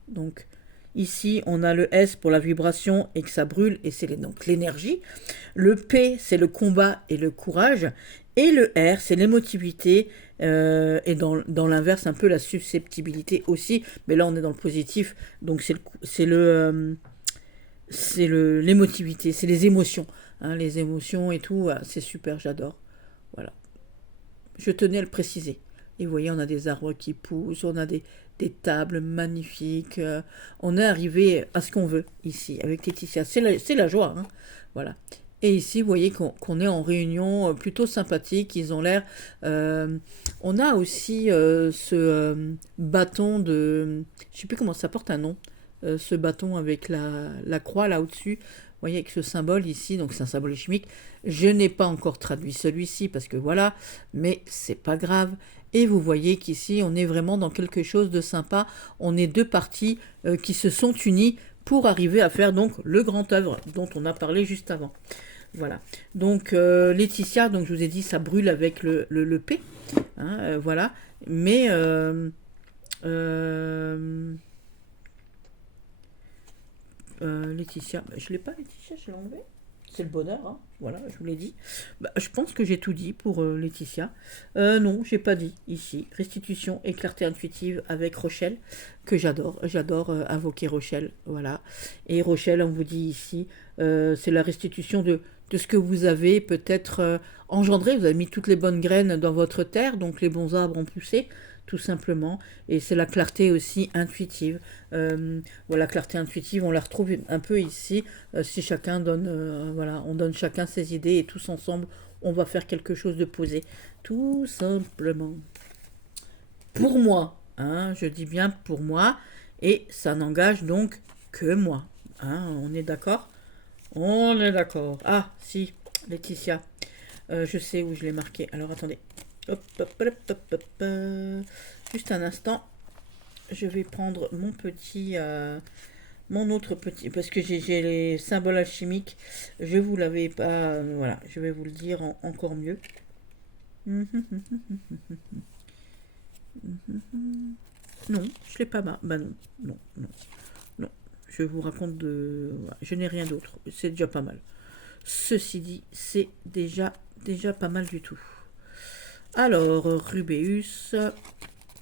Donc, ici, on a le S pour la vibration et que ça brûle, et c'est donc l'énergie. Le P, c'est le combat et le courage. Et le R, c'est l'émotivité, et dans l'inverse, un peu la susceptibilité aussi. Mais là, on est dans le positif, donc l'émotivité, c'est les émotions. Hein, les émotions et tout, ah, c'est super, j'adore. Voilà. Je tenais à le préciser. Et vous voyez, on a des arbres qui poussent, on a des tables magnifiques. On est arrivé à ce qu'on veut ici, avec Laetitia. C'est la joie. Hein, voilà. Et ici, vous voyez qu'on est en réunion plutôt sympathique. Ils ont l'air. On a aussi ce bâton de. Je ne sais plus comment ça porte un nom. Ce bâton avec la croix là au-dessus. Vous voyez, avec ce symbole ici, donc c'est un symbole chimique. Je n'ai pas encore traduit celui-ci parce que voilà, mais c'est pas grave. Et vous voyez qu'ici, on est vraiment dans quelque chose de sympa. On est deux parties qui se sont unies pour arriver à faire donc le grand œuvre dont on a parlé juste avant. Voilà. Donc Laetitia, donc je vous ai dit, ça brûle avec le P. Hein, voilà. Mais euh, Laetitia, je l'ai pas Laetitia, je l'ai enlevé. C'est le bonheur, hein. Voilà, je vous l'ai dit. Bah, je pense que j'ai tout dit pour Laetitia. Non, j'ai pas dit ici. Restitution et clarté intuitive avec Rochelle, que j'adore. J'adore invoquer Rochelle, voilà. Et Rochelle, on vous dit ici, c'est la restitution de ce que vous avez peut-être engendré. Vous avez mis toutes les bonnes graines dans votre terre, donc les bons arbres ont poussé, tout simplement. Et c'est la clarté aussi intuitive. Voilà, clarté intuitive, on la retrouve un peu ici. Si chacun donne, voilà, on donne chacun ses idées et tous ensemble, on va faire quelque chose de posé. Tout simplement. Pour moi, hein, je dis bien pour moi, et ça n'engage donc que moi. Hein, on est d'accord? On est d'accord. Ah, si, Laetitia. Je sais où je l'ai marqué. Alors attendez. Hop, hop, hop, hop, hop, juste un instant. Je vais prendre mon petit, mon autre petit, parce que j'ai les symboles alchimiques. Je vous l'avais pas, voilà, je vais vous le dire encore mieux. Non, je l'ai pas mal. Bah non, non, non, non. Je vous raconte de, voilà, je n'ai rien d'autre. C'est déjà pas mal. Ceci dit, c'est déjà pas mal du tout. Alors, Rubéus,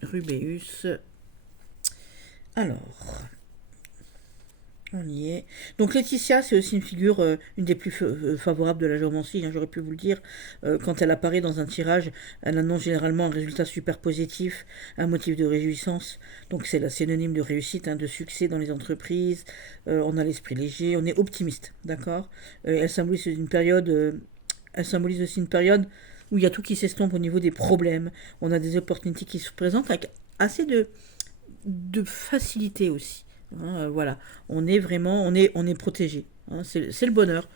Rubéus. Alors, on y est. Donc Laetitia, c'est aussi une figure, une des plus favorables de la géomancie, hein, j'aurais pu vous le dire. Quand elle apparaît dans un tirage, elle annonce généralement un résultat super positif, un motif de réjouissance. Donc c'est la synonyme de réussite, hein, de succès dans les entreprises. On a l'esprit léger, on est optimiste, d'accord. Elle symbolise une période, elle symbolise aussi une période où il y a tout qui s'estompe au niveau des problèmes. On a des opportunités qui se présentent avec assez de facilité aussi. Hein, voilà, on est vraiment, on est protégé. Hein, c'est le bonheur.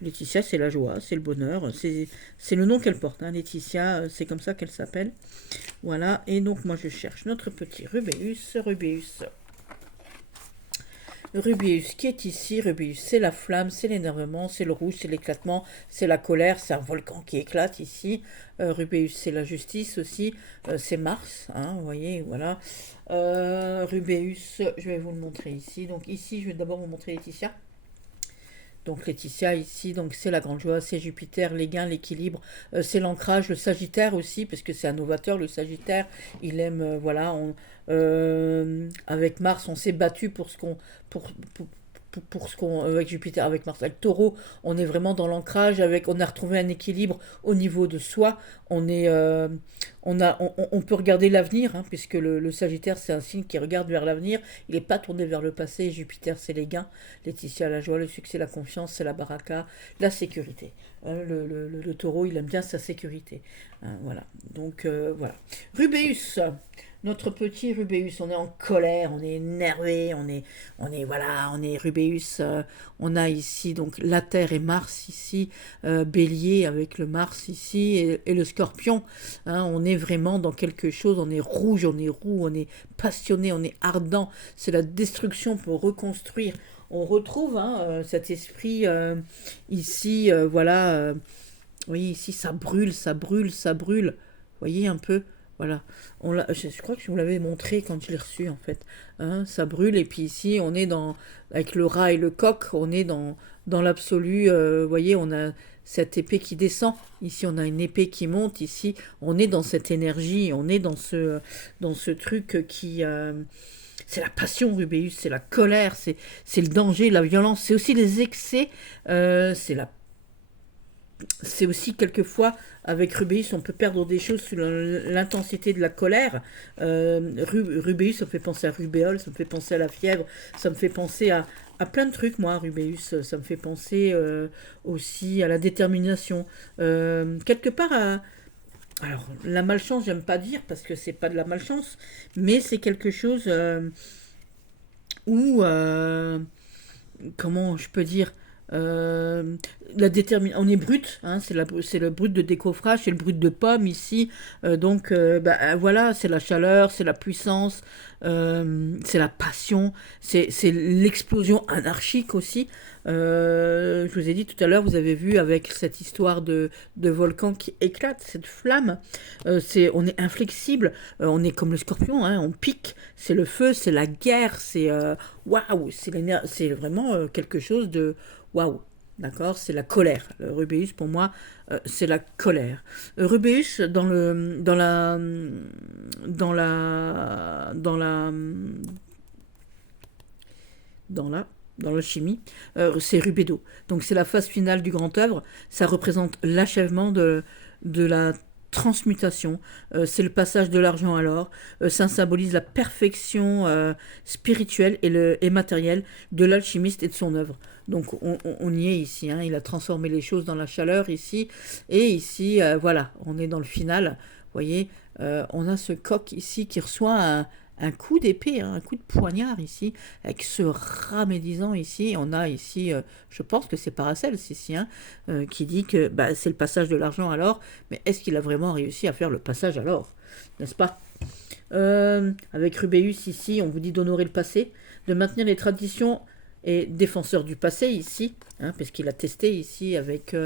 Laetitia, c'est la joie, c'est le bonheur, c'est le nom qu'elle porte. Hein. Laetitia, c'est comme ça qu'elle s'appelle. Voilà, et donc moi je cherche notre petit Rubéus. Rubéus qui est ici. Rubéus, c'est la flamme, c'est l'énervement, c'est le rouge, c'est l'éclatement, c'est la colère, c'est un volcan qui éclate ici. Rubéus, c'est la justice aussi, c'est Mars, hein, vous voyez, voilà. Rubéus, je vais vous le montrer ici. Donc ici, je vais d'abord vous montrer Laetitia. Donc Laetitia ici, donc c'est la grande joie, c'est Jupiter, les gains, l'équilibre, c'est l'ancrage, le Sagittaire aussi, parce que c'est un novateur, le Sagittaire, il aime, voilà, avec Mars, on s'est battu pour ce qu'on, pour ce qu'on, avec Jupiter, avec Mars, avec Taureau, on est vraiment dans l'ancrage, avec, on a retrouvé un équilibre au niveau de soi, on est, on peut regarder l'avenir, hein, puisque le Sagittaire c'est un signe qui regarde vers l'avenir, il n'est pas tourné vers le passé. Jupiter c'est les gains, Laetitia la joie, le succès, la confiance, c'est la baraka, la sécurité. Le taureau il aime bien sa sécurité. Hein, voilà, donc voilà. Rubéus, notre petit Rubéus, on est en colère, on est énervé, voilà, on est Rubéus, on a ici donc la Terre et Mars ici, Bélier avec le Mars ici et le Scorpion. Hein, on est vraiment dans quelque chose, on est rouge, on est roux, on est passionné, on est ardent. C'est la destruction pour reconstruire. on retrouve hein, cet esprit ici, voilà. Oui, ici, ça brûle, ça brûle, ça brûle. Vous voyez un peu? Voilà. Je crois que je vous l'avais montré quand je l'ai reçu, en fait. Hein, ça brûle, et puis ici, on est dans, avec le rat et le coq, on est dans l'absolu. Vous voyez, on a cette épée qui descend. Ici, on a une épée qui monte. Ici, on est dans cette énergie, on est dans ce truc qui... c'est la passion, Rubéus, c'est la colère, c'est le danger, la violence, c'est aussi les excès, c'est aussi quelquefois avec Rubéus on peut perdre des choses sous l'intensité de la colère. Rubéus ça me fait penser à rubéole, ça me fait penser à la fièvre, ça me fait penser à plein de trucs moi Rubéus, ça me fait penser aussi à la détermination, quelque part à... Alors la malchance j'aime pas dire parce que c'est pas de la malchance, mais c'est quelque chose où comment je peux dire, euh, on est brut, hein, c'est le brut de décoffrage, c'est le brut de pomme ici. Donc voilà, c'est la chaleur, c'est la puissance, c'est la passion, c'est l'explosion anarchique aussi. Je vous ai dit tout à l'heure, vous avez vu avec cette histoire de volcan qui éclate, cette flamme, on est inflexible, on est comme le scorpion, hein, on pique, c'est le feu, c'est la guerre, waouh, c'est vraiment quelque chose de waouh. D'accord, c'est la colère. Le Rubéus, pour moi, c'est la colère. Rubéus, dans la, dans la, dans la, dans la chimie, c'est Rubédo. Donc c'est la phase finale du grand œuvre. Ça représente l'achèvement de la transmutation. C'est le passage de l'argent à l'or. Ça symbolise la perfection spirituelle et matérielle de l'alchimiste et de son œuvre. Donc on y est ici. Hein. Il a transformé les choses dans la chaleur ici. Et ici, voilà, on est dans le final. Vous voyez, on a ce coq ici qui reçoit un coup d'épée, hein, un coup de poignard ici, avec ce rat médisant ici. On a ici, je pense que c'est Paracels ici, hein, qui dit que bah, c'est le passage de l'argent à l'or, mais est-ce qu'il a vraiment réussi à faire le passage à l'or, n'est-ce pas? Avec Rubéus ici, on vous dit d'honorer le passé, de maintenir les traditions et défenseur du passé ici, hein, parce qu'il a testé ici avec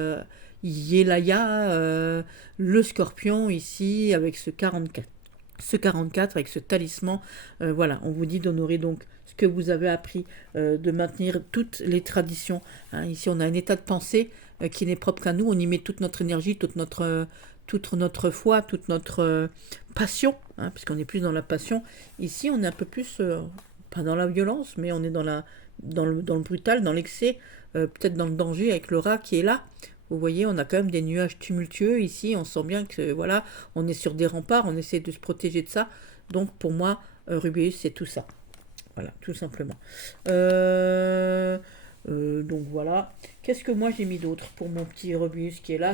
Yelaya, le scorpion ici, avec ce 44 avec ce talisman, voilà, on vous dit d'honorer donc ce que vous avez appris, de maintenir toutes les traditions. Hein. Ici, on a un état de pensée qui n'est propre qu'à nous, on y met toute notre énergie, toute notre foi, toute notre passion, hein, puisqu'on est plus dans la passion. Ici, on est un peu plus, pas dans la violence, mais on est dans le brutal, dans l'excès, peut-être dans le danger avec le rat qui est là. Vous voyez, on a quand même des nuages tumultueux ici, on sent bien que voilà, on est sur des remparts, on essaie de se protéger de ça. Donc pour moi, Rubéus, c'est tout ça. Voilà, tout simplement. Donc voilà. Qu'est-ce que moi j'ai mis d'autre pour mon petit Rubéus qui est là?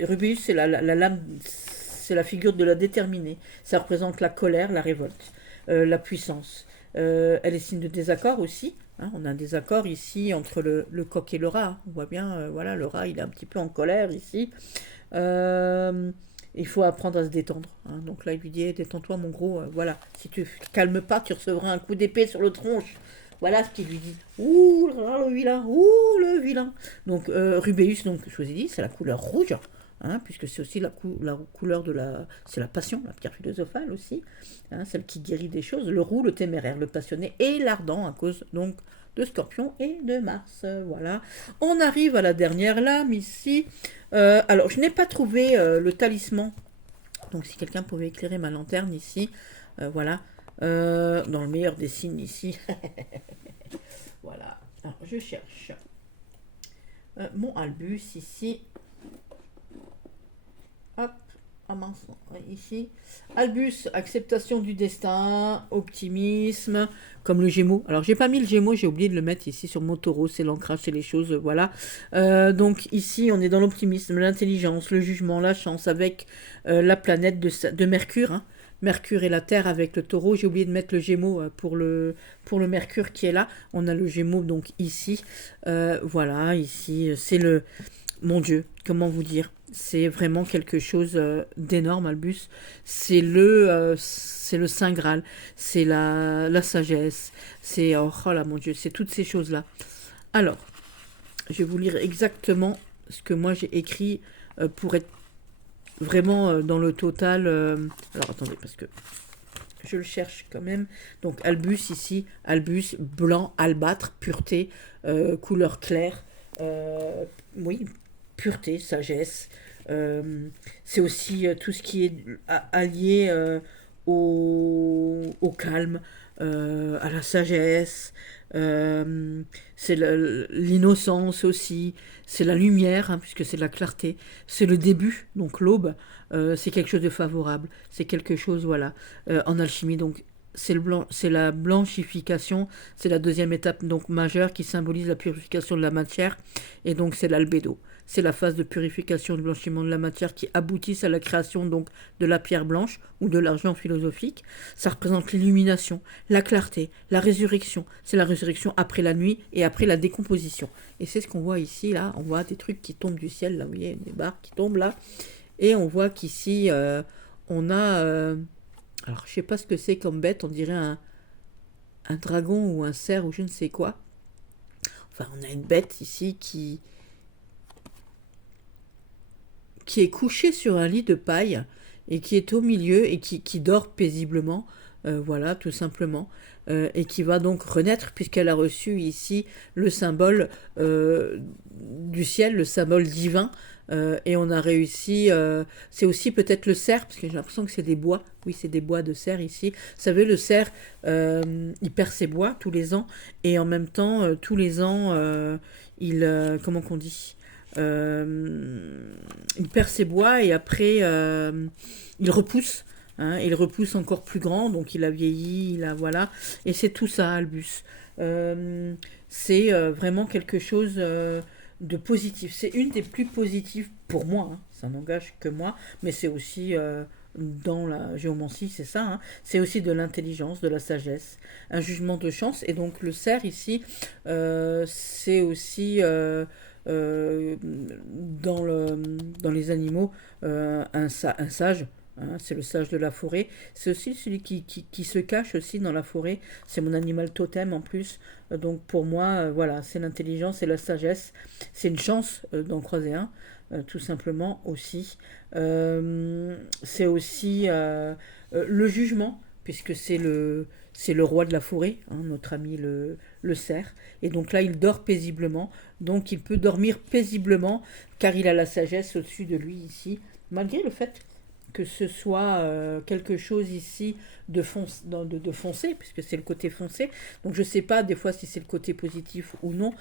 Rubéus, c'est la lame, c'est la figure de la déterminée. Ça représente la colère, la révolte, la puissance. Elle est signe de désaccord aussi. Hein, on a un désaccord ici entre le coq et le rat. On voit bien, voilà, le rat il est un petit peu en colère ici. Il faut apprendre à se détendre. Hein. Donc là, il lui dit, détends-toi mon gros, voilà. Si tu calmes pas, tu recevras un coup d'épée sur le tronche. Voilà ce qu'il lui dit. Ouh, le vilain, ouh, le vilain. Donc Rubéus, donc, je vous ai dit, c'est la couleur rouge. Hein, puisque c'est aussi la couleur c'est la passion, la pierre philosophale aussi, hein, celle qui guérit des choses, le roux, le téméraire, le passionné et l'ardent à cause donc de Scorpion et de Mars. Voilà. On arrive à la dernière lame ici. Alors je n'ai pas trouvé le talisman, donc si quelqu'un pouvait éclairer ma lanterne ici, voilà, dans le meilleur des signes ici. Voilà. Alors je cherche mon albus ici. Hop, ah mince, ici. Albus, acceptation du destin, optimisme, comme le Gémeaux. Alors, j'ai pas mis le Gémeaux, j'ai oublié de le mettre ici sur mon taureau, c'est l'ancrage, c'est les choses, voilà. Donc, ici, on est dans l'optimisme, l'intelligence, le jugement, la chance, avec la planète de Mercure, hein. Mercure et la Terre avec le taureau. J'ai oublié de mettre le Gémeaux pour le Mercure qui est là. On a le Gémeaux, donc ici. Voilà, ici, c'est le... Mon Dieu, comment vous dire? c'est vraiment quelque chose d'énorme, Albus. C'est le Saint Graal, c'est la sagesse, c'est, oh là mon Dieu, c'est toutes ces choses-là. Alors, je vais vous lire exactement ce que moi j'ai écrit pour être vraiment dans le total. Alors attendez, parce que je le cherche quand même. Donc Albus ici, Albus, blanc, albâtre, pureté, couleur claire. Oui, pureté, sagesse. C'est aussi tout ce qui est allié au calme, à la sagesse. C'est l'innocence aussi, c'est la lumière, hein, puisque c'est la clarté, c'est le début, donc l'aube, c'est quelque chose de favorable, c'est quelque chose, voilà, en alchimie, donc c'est la blanchification, c'est la deuxième étape donc majeure qui symbolise la purification de la matière, et donc c'est l'albédo. C'est la phase de purification du blanchiment de la matière qui aboutissent à la création donc de la pierre blanche ou de l'argent philosophique. Ça représente l'illumination, la clarté, la résurrection. C'est la résurrection après la nuit et après la décomposition. Et c'est ce qu'on voit ici, là. On voit des trucs qui tombent du ciel, là, vous voyez, des barres qui tombent là. Et on voit qu'ici, on a... alors, je sais pas ce que c'est comme bête, on dirait un dragon ou un cerf ou je ne sais quoi. Enfin, on a une bête ici qui est couchée sur un lit de paille et qui est au milieu et qui dort paisiblement, voilà, tout simplement, et qui va donc renaître puisqu'elle a reçu ici le symbole du ciel, le symbole divin, et on a réussi, c'est aussi peut-être le cerf, parce que j'ai l'impression que c'est des bois, oui c'est des bois de cerf ici, vous savez le cerf, il perd ses bois tous les ans, et en même temps, tous les ans, comment qu'on dit il perd ses bois et après il repousse. Hein, il repousse encore plus grand, donc il a vieilli, il a voilà. Et c'est tout ça, Albus. C'est vraiment quelque chose de positif. C'est une des plus positives pour moi. Hein, ça n'engage que moi, mais c'est aussi dans la géomancie, c'est ça. Hein, c'est aussi de l'intelligence, de la sagesse, un jugement de chance. Et donc le cerf ici, c'est aussi euh, dans les animaux, un sage. Hein, c'est le sage de la forêt. C'est aussi celui qui se cache aussi dans la forêt. C'est mon animal totem en plus. Donc pour moi, voilà, c'est l'intelligence et la sagesse. C'est une chance d'en croiser un, tout simplement aussi. C'est aussi le jugement, puisque c'est le roi de la forêt, hein, notre ami le cerf. Et donc là, il dort paisiblement. Donc il peut dormir paisiblement, car il a la sagesse au-dessus de lui ici, malgré le fait que ce soit quelque chose ici de foncé, puisque c'est le côté foncé. Donc je ne sais pas des fois si c'est le côté positif ou non.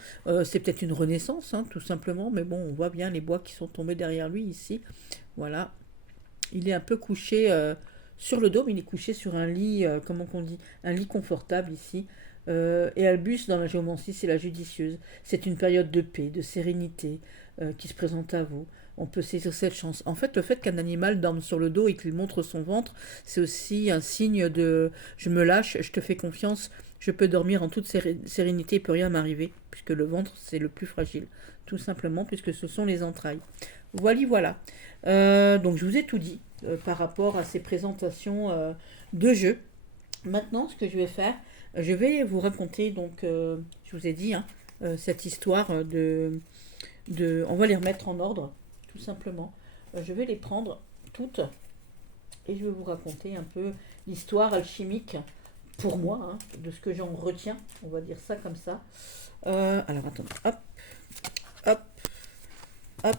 C'est peut-être une renaissance, hein, tout simplement. Mais bon, on voit bien les bois qui sont tombés derrière lui ici. Voilà. Il est un peu couché sur le dos, mais il est couché sur un lit, comment qu'on dit, un lit confortable ici. Et Albus, dans la géomancie, c'est la judicieuse. C'est une période de paix, de sérénité qui se présente à vous. On peut saisir cette chance. En fait, le fait qu'un animal dorme sur le dos et qu'il montre son ventre, c'est aussi un signe de je me lâche, je te fais confiance, je peux dormir en toute sérénité, il ne peut rien m'arriver, puisque le ventre, c'est le plus fragile. Tout simplement, puisque ce sont les entrailles. Voilà. Donc, je vous ai tout dit par rapport à ces présentations de jeux. Maintenant, ce que je vais faire, je vais vous raconter, donc, je vous ai dit, hein, cette histoire on va les remettre en ordre, tout simplement. Je vais les prendre toutes et je vais vous raconter un peu l'histoire alchimique, pour moi, hein, de ce que j'en retiens, on va dire ça comme ça. Alors, attendez, hop, hop, hop.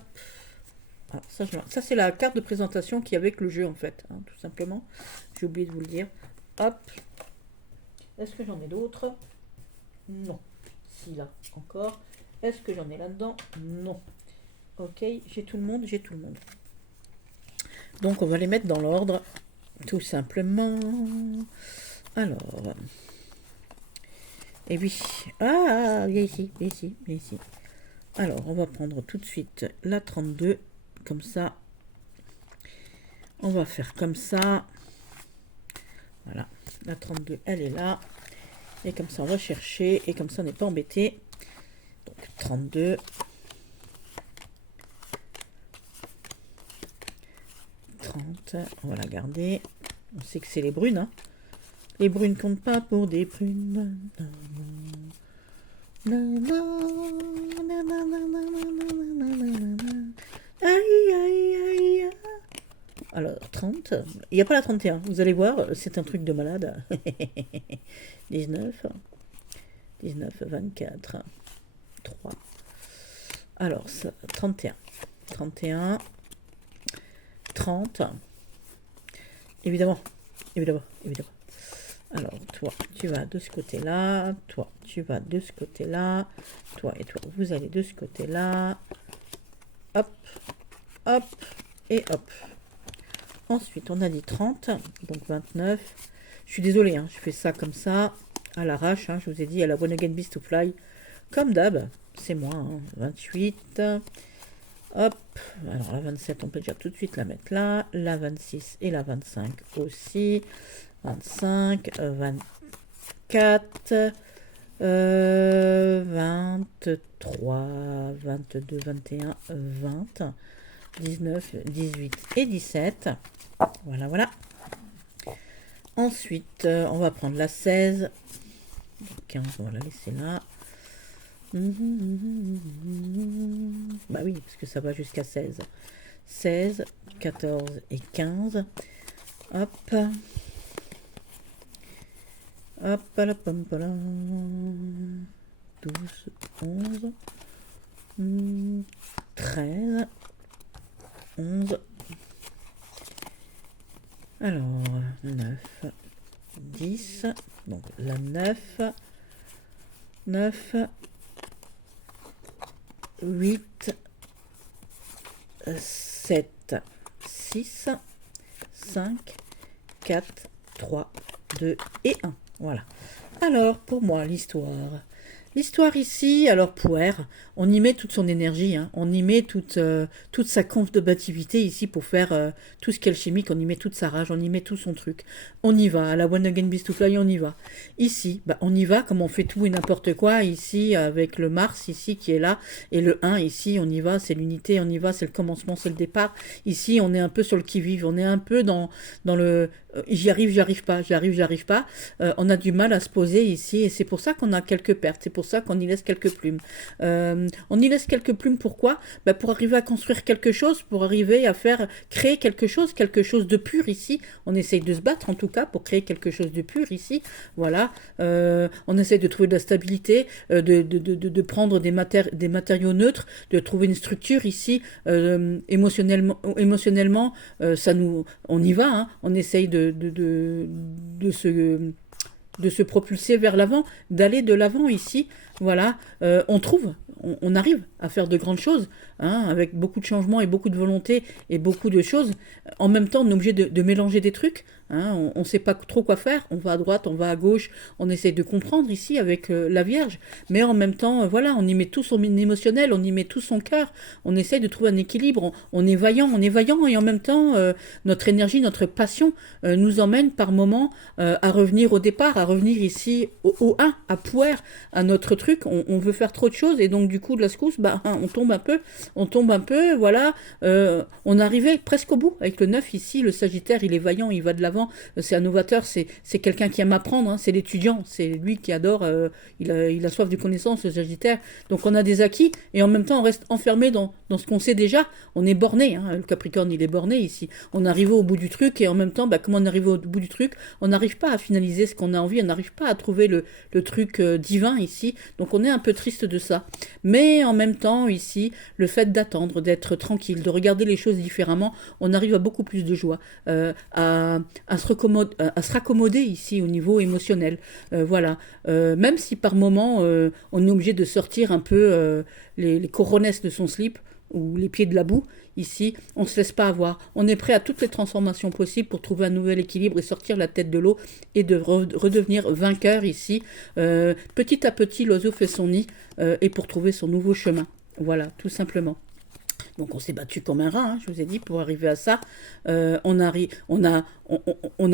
Alors, ça c'est la carte de présentation qui est avec le jeu, en fait, hein, tout simplement. J'ai oublié de vous le dire. Hop. Est-ce que j'en ai d'autres? Non. Si, là, encore. Est-ce que j'en ai là-dedans? Non. Ok, j'ai tout le monde. Donc, on va les mettre dans l'ordre, tout simplement. Alors. Et oui. Ah, viens ici. Alors, on va prendre tout de suite la 32. Comme ça. On va faire comme ça. Voilà. La 32, elle est là. Et comme ça, on va chercher. Et comme ça, on n'est pas embêté. Donc, 32. 30. On va la garder. On sait que c'est les brunes. Hein. Les brunes comptent pas pour des prunes. Aïe, aïe, aïe. Alors, 30. Il n'y a pas la 31. Vous allez voir, c'est un truc de malade. 19. 19, 24. 3. Alors, 31. 31. 30. Évidemment. Alors, toi, tu vas de ce côté-là. Toi, tu vas de ce côté-là. Toi et toi, vous allez de ce côté-là. Hop, hop et hop. Ensuite, on a dit 30, donc 29. Je suis désolée, hein, je fais ça comme ça, à l'arrache. Hein, je vous ai dit, à la One Again Beast to Fly. Comme d'hab, c'est moi. Hein, 28. Hop. Alors, la 27, on peut déjà tout de suite la mettre là. La 26 et la 25 aussi. 25, 24, 23, 22, 21, 20, 19, 18 et 17. Voilà, voilà. Ensuite, on va prendre la 16. 15, on va la laisser là. Bah oui, parce que ça va jusqu'à 16. 16, 14 et 15. Hop. Hop, la pom 12, 11, 13, 11. Alors, 9, 10. Donc, la 9, 9, 8, 7, 6, 5, 4, 3, 2 et 1. Voilà. Alors, pour moi, l'histoire. L'histoire ici, alors Pouer, on y met toute son énergie, hein. On y met toute sa combativité ici pour faire tout ce qu'est le chimique, on y met toute sa rage, on y met tout son truc. On y va, à la One Again Beast to Fly, on y va. Ici, bah, on y va comme on fait tout et n'importe quoi, ici, avec le Mars, ici, qui est là, et le 1, ici, on y va, c'est l'unité, on y va, c'est le commencement, c'est le départ. Ici, on est un peu sur le qui-vive, on est un peu dans le j'y arrive pas. On a du mal à se poser ici, et c'est pour ça qu'on a quelques pertes, c'est pour ça qu'on y laisse quelques plumes. On y laisse quelques plumes, pourquoi? Bah, pour arriver à construire quelque chose, pour arriver à créer quelque chose de pur ici. On essaye de se battre en tout cas pour créer quelque chose de pur ici. Voilà. On essaye de trouver de la stabilité, de prendre des matériaux neutres, de trouver une structure ici. Émotionnellement, on y va. Hein. On essaye de se propulser vers l'avant, d'aller de l'avant ici. Voilà, on arrive à faire de grandes choses, hein, avec beaucoup de changements et beaucoup de volonté et beaucoup de choses. En même temps, on est obligé de mélanger des trucs. Hein, on ne sait pas trop quoi faire. On va à droite, on va à gauche. On essaie de comprendre ici avec la Vierge. Mais en même temps, voilà, on y met tout son émotionnel, on y met tout son cœur. On essaie de trouver un équilibre. On est vaillant. Et en même temps, notre énergie, notre passion nous emmène par moments à revenir au départ, à revenir ici au 1, à Pouer, à notre truc. On veut faire trop de choses et donc du coup de la secousse, bah, on tombe un peu, voilà. On arrivait presque au bout avec le 9 ici. Le Sagittaire, il est vaillant, il va de l'avant. C'est un novateur, c'est quelqu'un qui aime apprendre, hein, c'est l'étudiant, c'est lui qui adore, il a soif de connaissance, le Sagittaire. Donc on a des acquis et en même temps on reste enfermé dans ce qu'on sait déjà. On est borné, hein, le Capricorne il est borné ici. On arrive au bout du truc et en même temps, bah, comment on arrive au bout du truc, on n'arrive pas à finaliser ce qu'on a envie, on n'arrive pas à trouver le truc divin ici. Donc on est un peu triste de ça. Mais en même temps ici, le fait d'attendre, d'être tranquille, de regarder les choses différemment, on arrive à beaucoup plus de joie, à se raccommoder ici au niveau émotionnel. Voilà. Même si par moment, on est obligé de sortir un peu les coronesses de son slip ou les pieds de la boue, ici, on ne se laisse pas avoir. On est prêt à toutes les transformations possibles pour trouver un nouvel équilibre et sortir la tête de l'eau et de redevenir vainqueur ici. Petit à petit, l'oiseau fait son nid et pour trouver son nouveau chemin. Voilà, tout simplement. Donc on s'est battu comme un rat, hein, je vous ai dit, pour arriver à ça. On a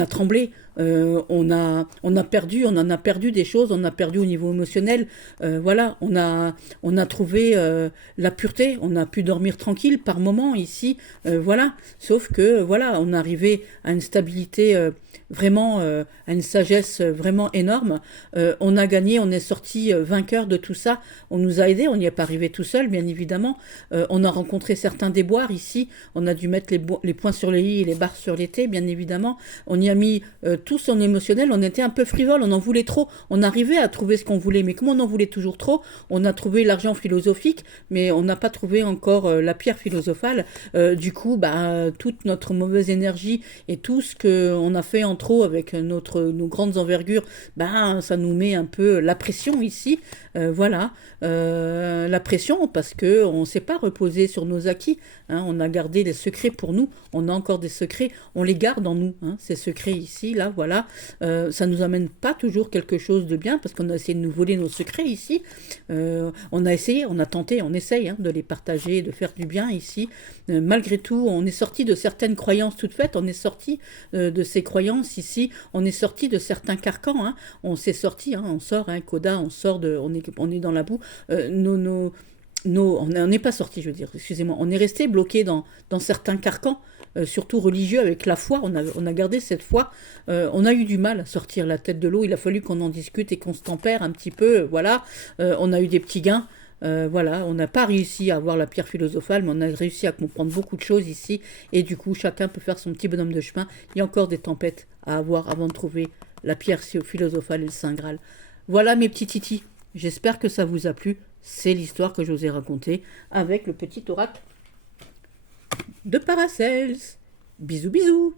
tremblé, on a perdu, on en a perdu des choses, on a perdu au niveau émotionnel. Voilà, on a trouvé la pureté, on a pu dormir tranquille par moment ici. Voilà, sauf que voilà, on est arrivé à une stabilité vraiment, à une sagesse vraiment énorme. On a gagné, on est sorti vainqueur de tout ça. On nous a aidés, on n'y est pas arrivé tout seul, bien évidemment. On a rencontré certains déboires ici. On a dû mettre les points sur les i et les barres sur les t, bien évidemment. On y a mis tout son émotionnel. On était un peu frivole, on en voulait trop. On arrivait à trouver ce qu'on voulait, mais comme on en voulait toujours trop, on a trouvé l'argent philosophique, mais on n'a pas trouvé encore la pierre philosophale. Du coup, toute notre mauvaise énergie et tout ce qu'on a fait en trop avec nos grandes envergures, ça nous met un peu la pression ici. Voilà, la pression parce que on ne s'est pas reposé sur nos acquis. Hein, on a gardé des secrets pour nous. On a encore des secrets. On les garde en nous. Hein, ces secrets ici, là, voilà. Ça nous amène pas toujours quelque chose de bien parce qu'on a essayé de nous voler nos secrets ici. On a essayé, on a tenté, on essaye de les partager, de faire du bien ici. Malgré tout, on est sorti de certaines croyances toutes faites. On est sorti de ces croyances ici. On est sorti de certains carcans. Hein, on s'est sorti. Hein, on sort. Hein, Coda, on sort de. On est dans la boue. On n'est pas sorti, je veux dire, excusez-moi. On est resté bloqué dans certains carcans, surtout religieux, avec la foi. On a gardé cette foi. On a eu du mal à sortir la tête de l'eau. Il a fallu qu'on en discute et qu'on se tempère un petit peu. Voilà. On a eu des petits gains. Voilà, on n'a pas réussi à avoir la pierre philosophale, mais on a réussi à comprendre beaucoup de choses ici. Et du coup, chacun peut faire son petit bonhomme de chemin. Il y a encore des tempêtes à avoir avant de trouver la pierre philosophale et le Saint Graal. Voilà mes petits titis. J'espère que ça vous a plu. C'est l'histoire que je vous ai racontée avec le petit oracle de Paracels. Bisous, bisous.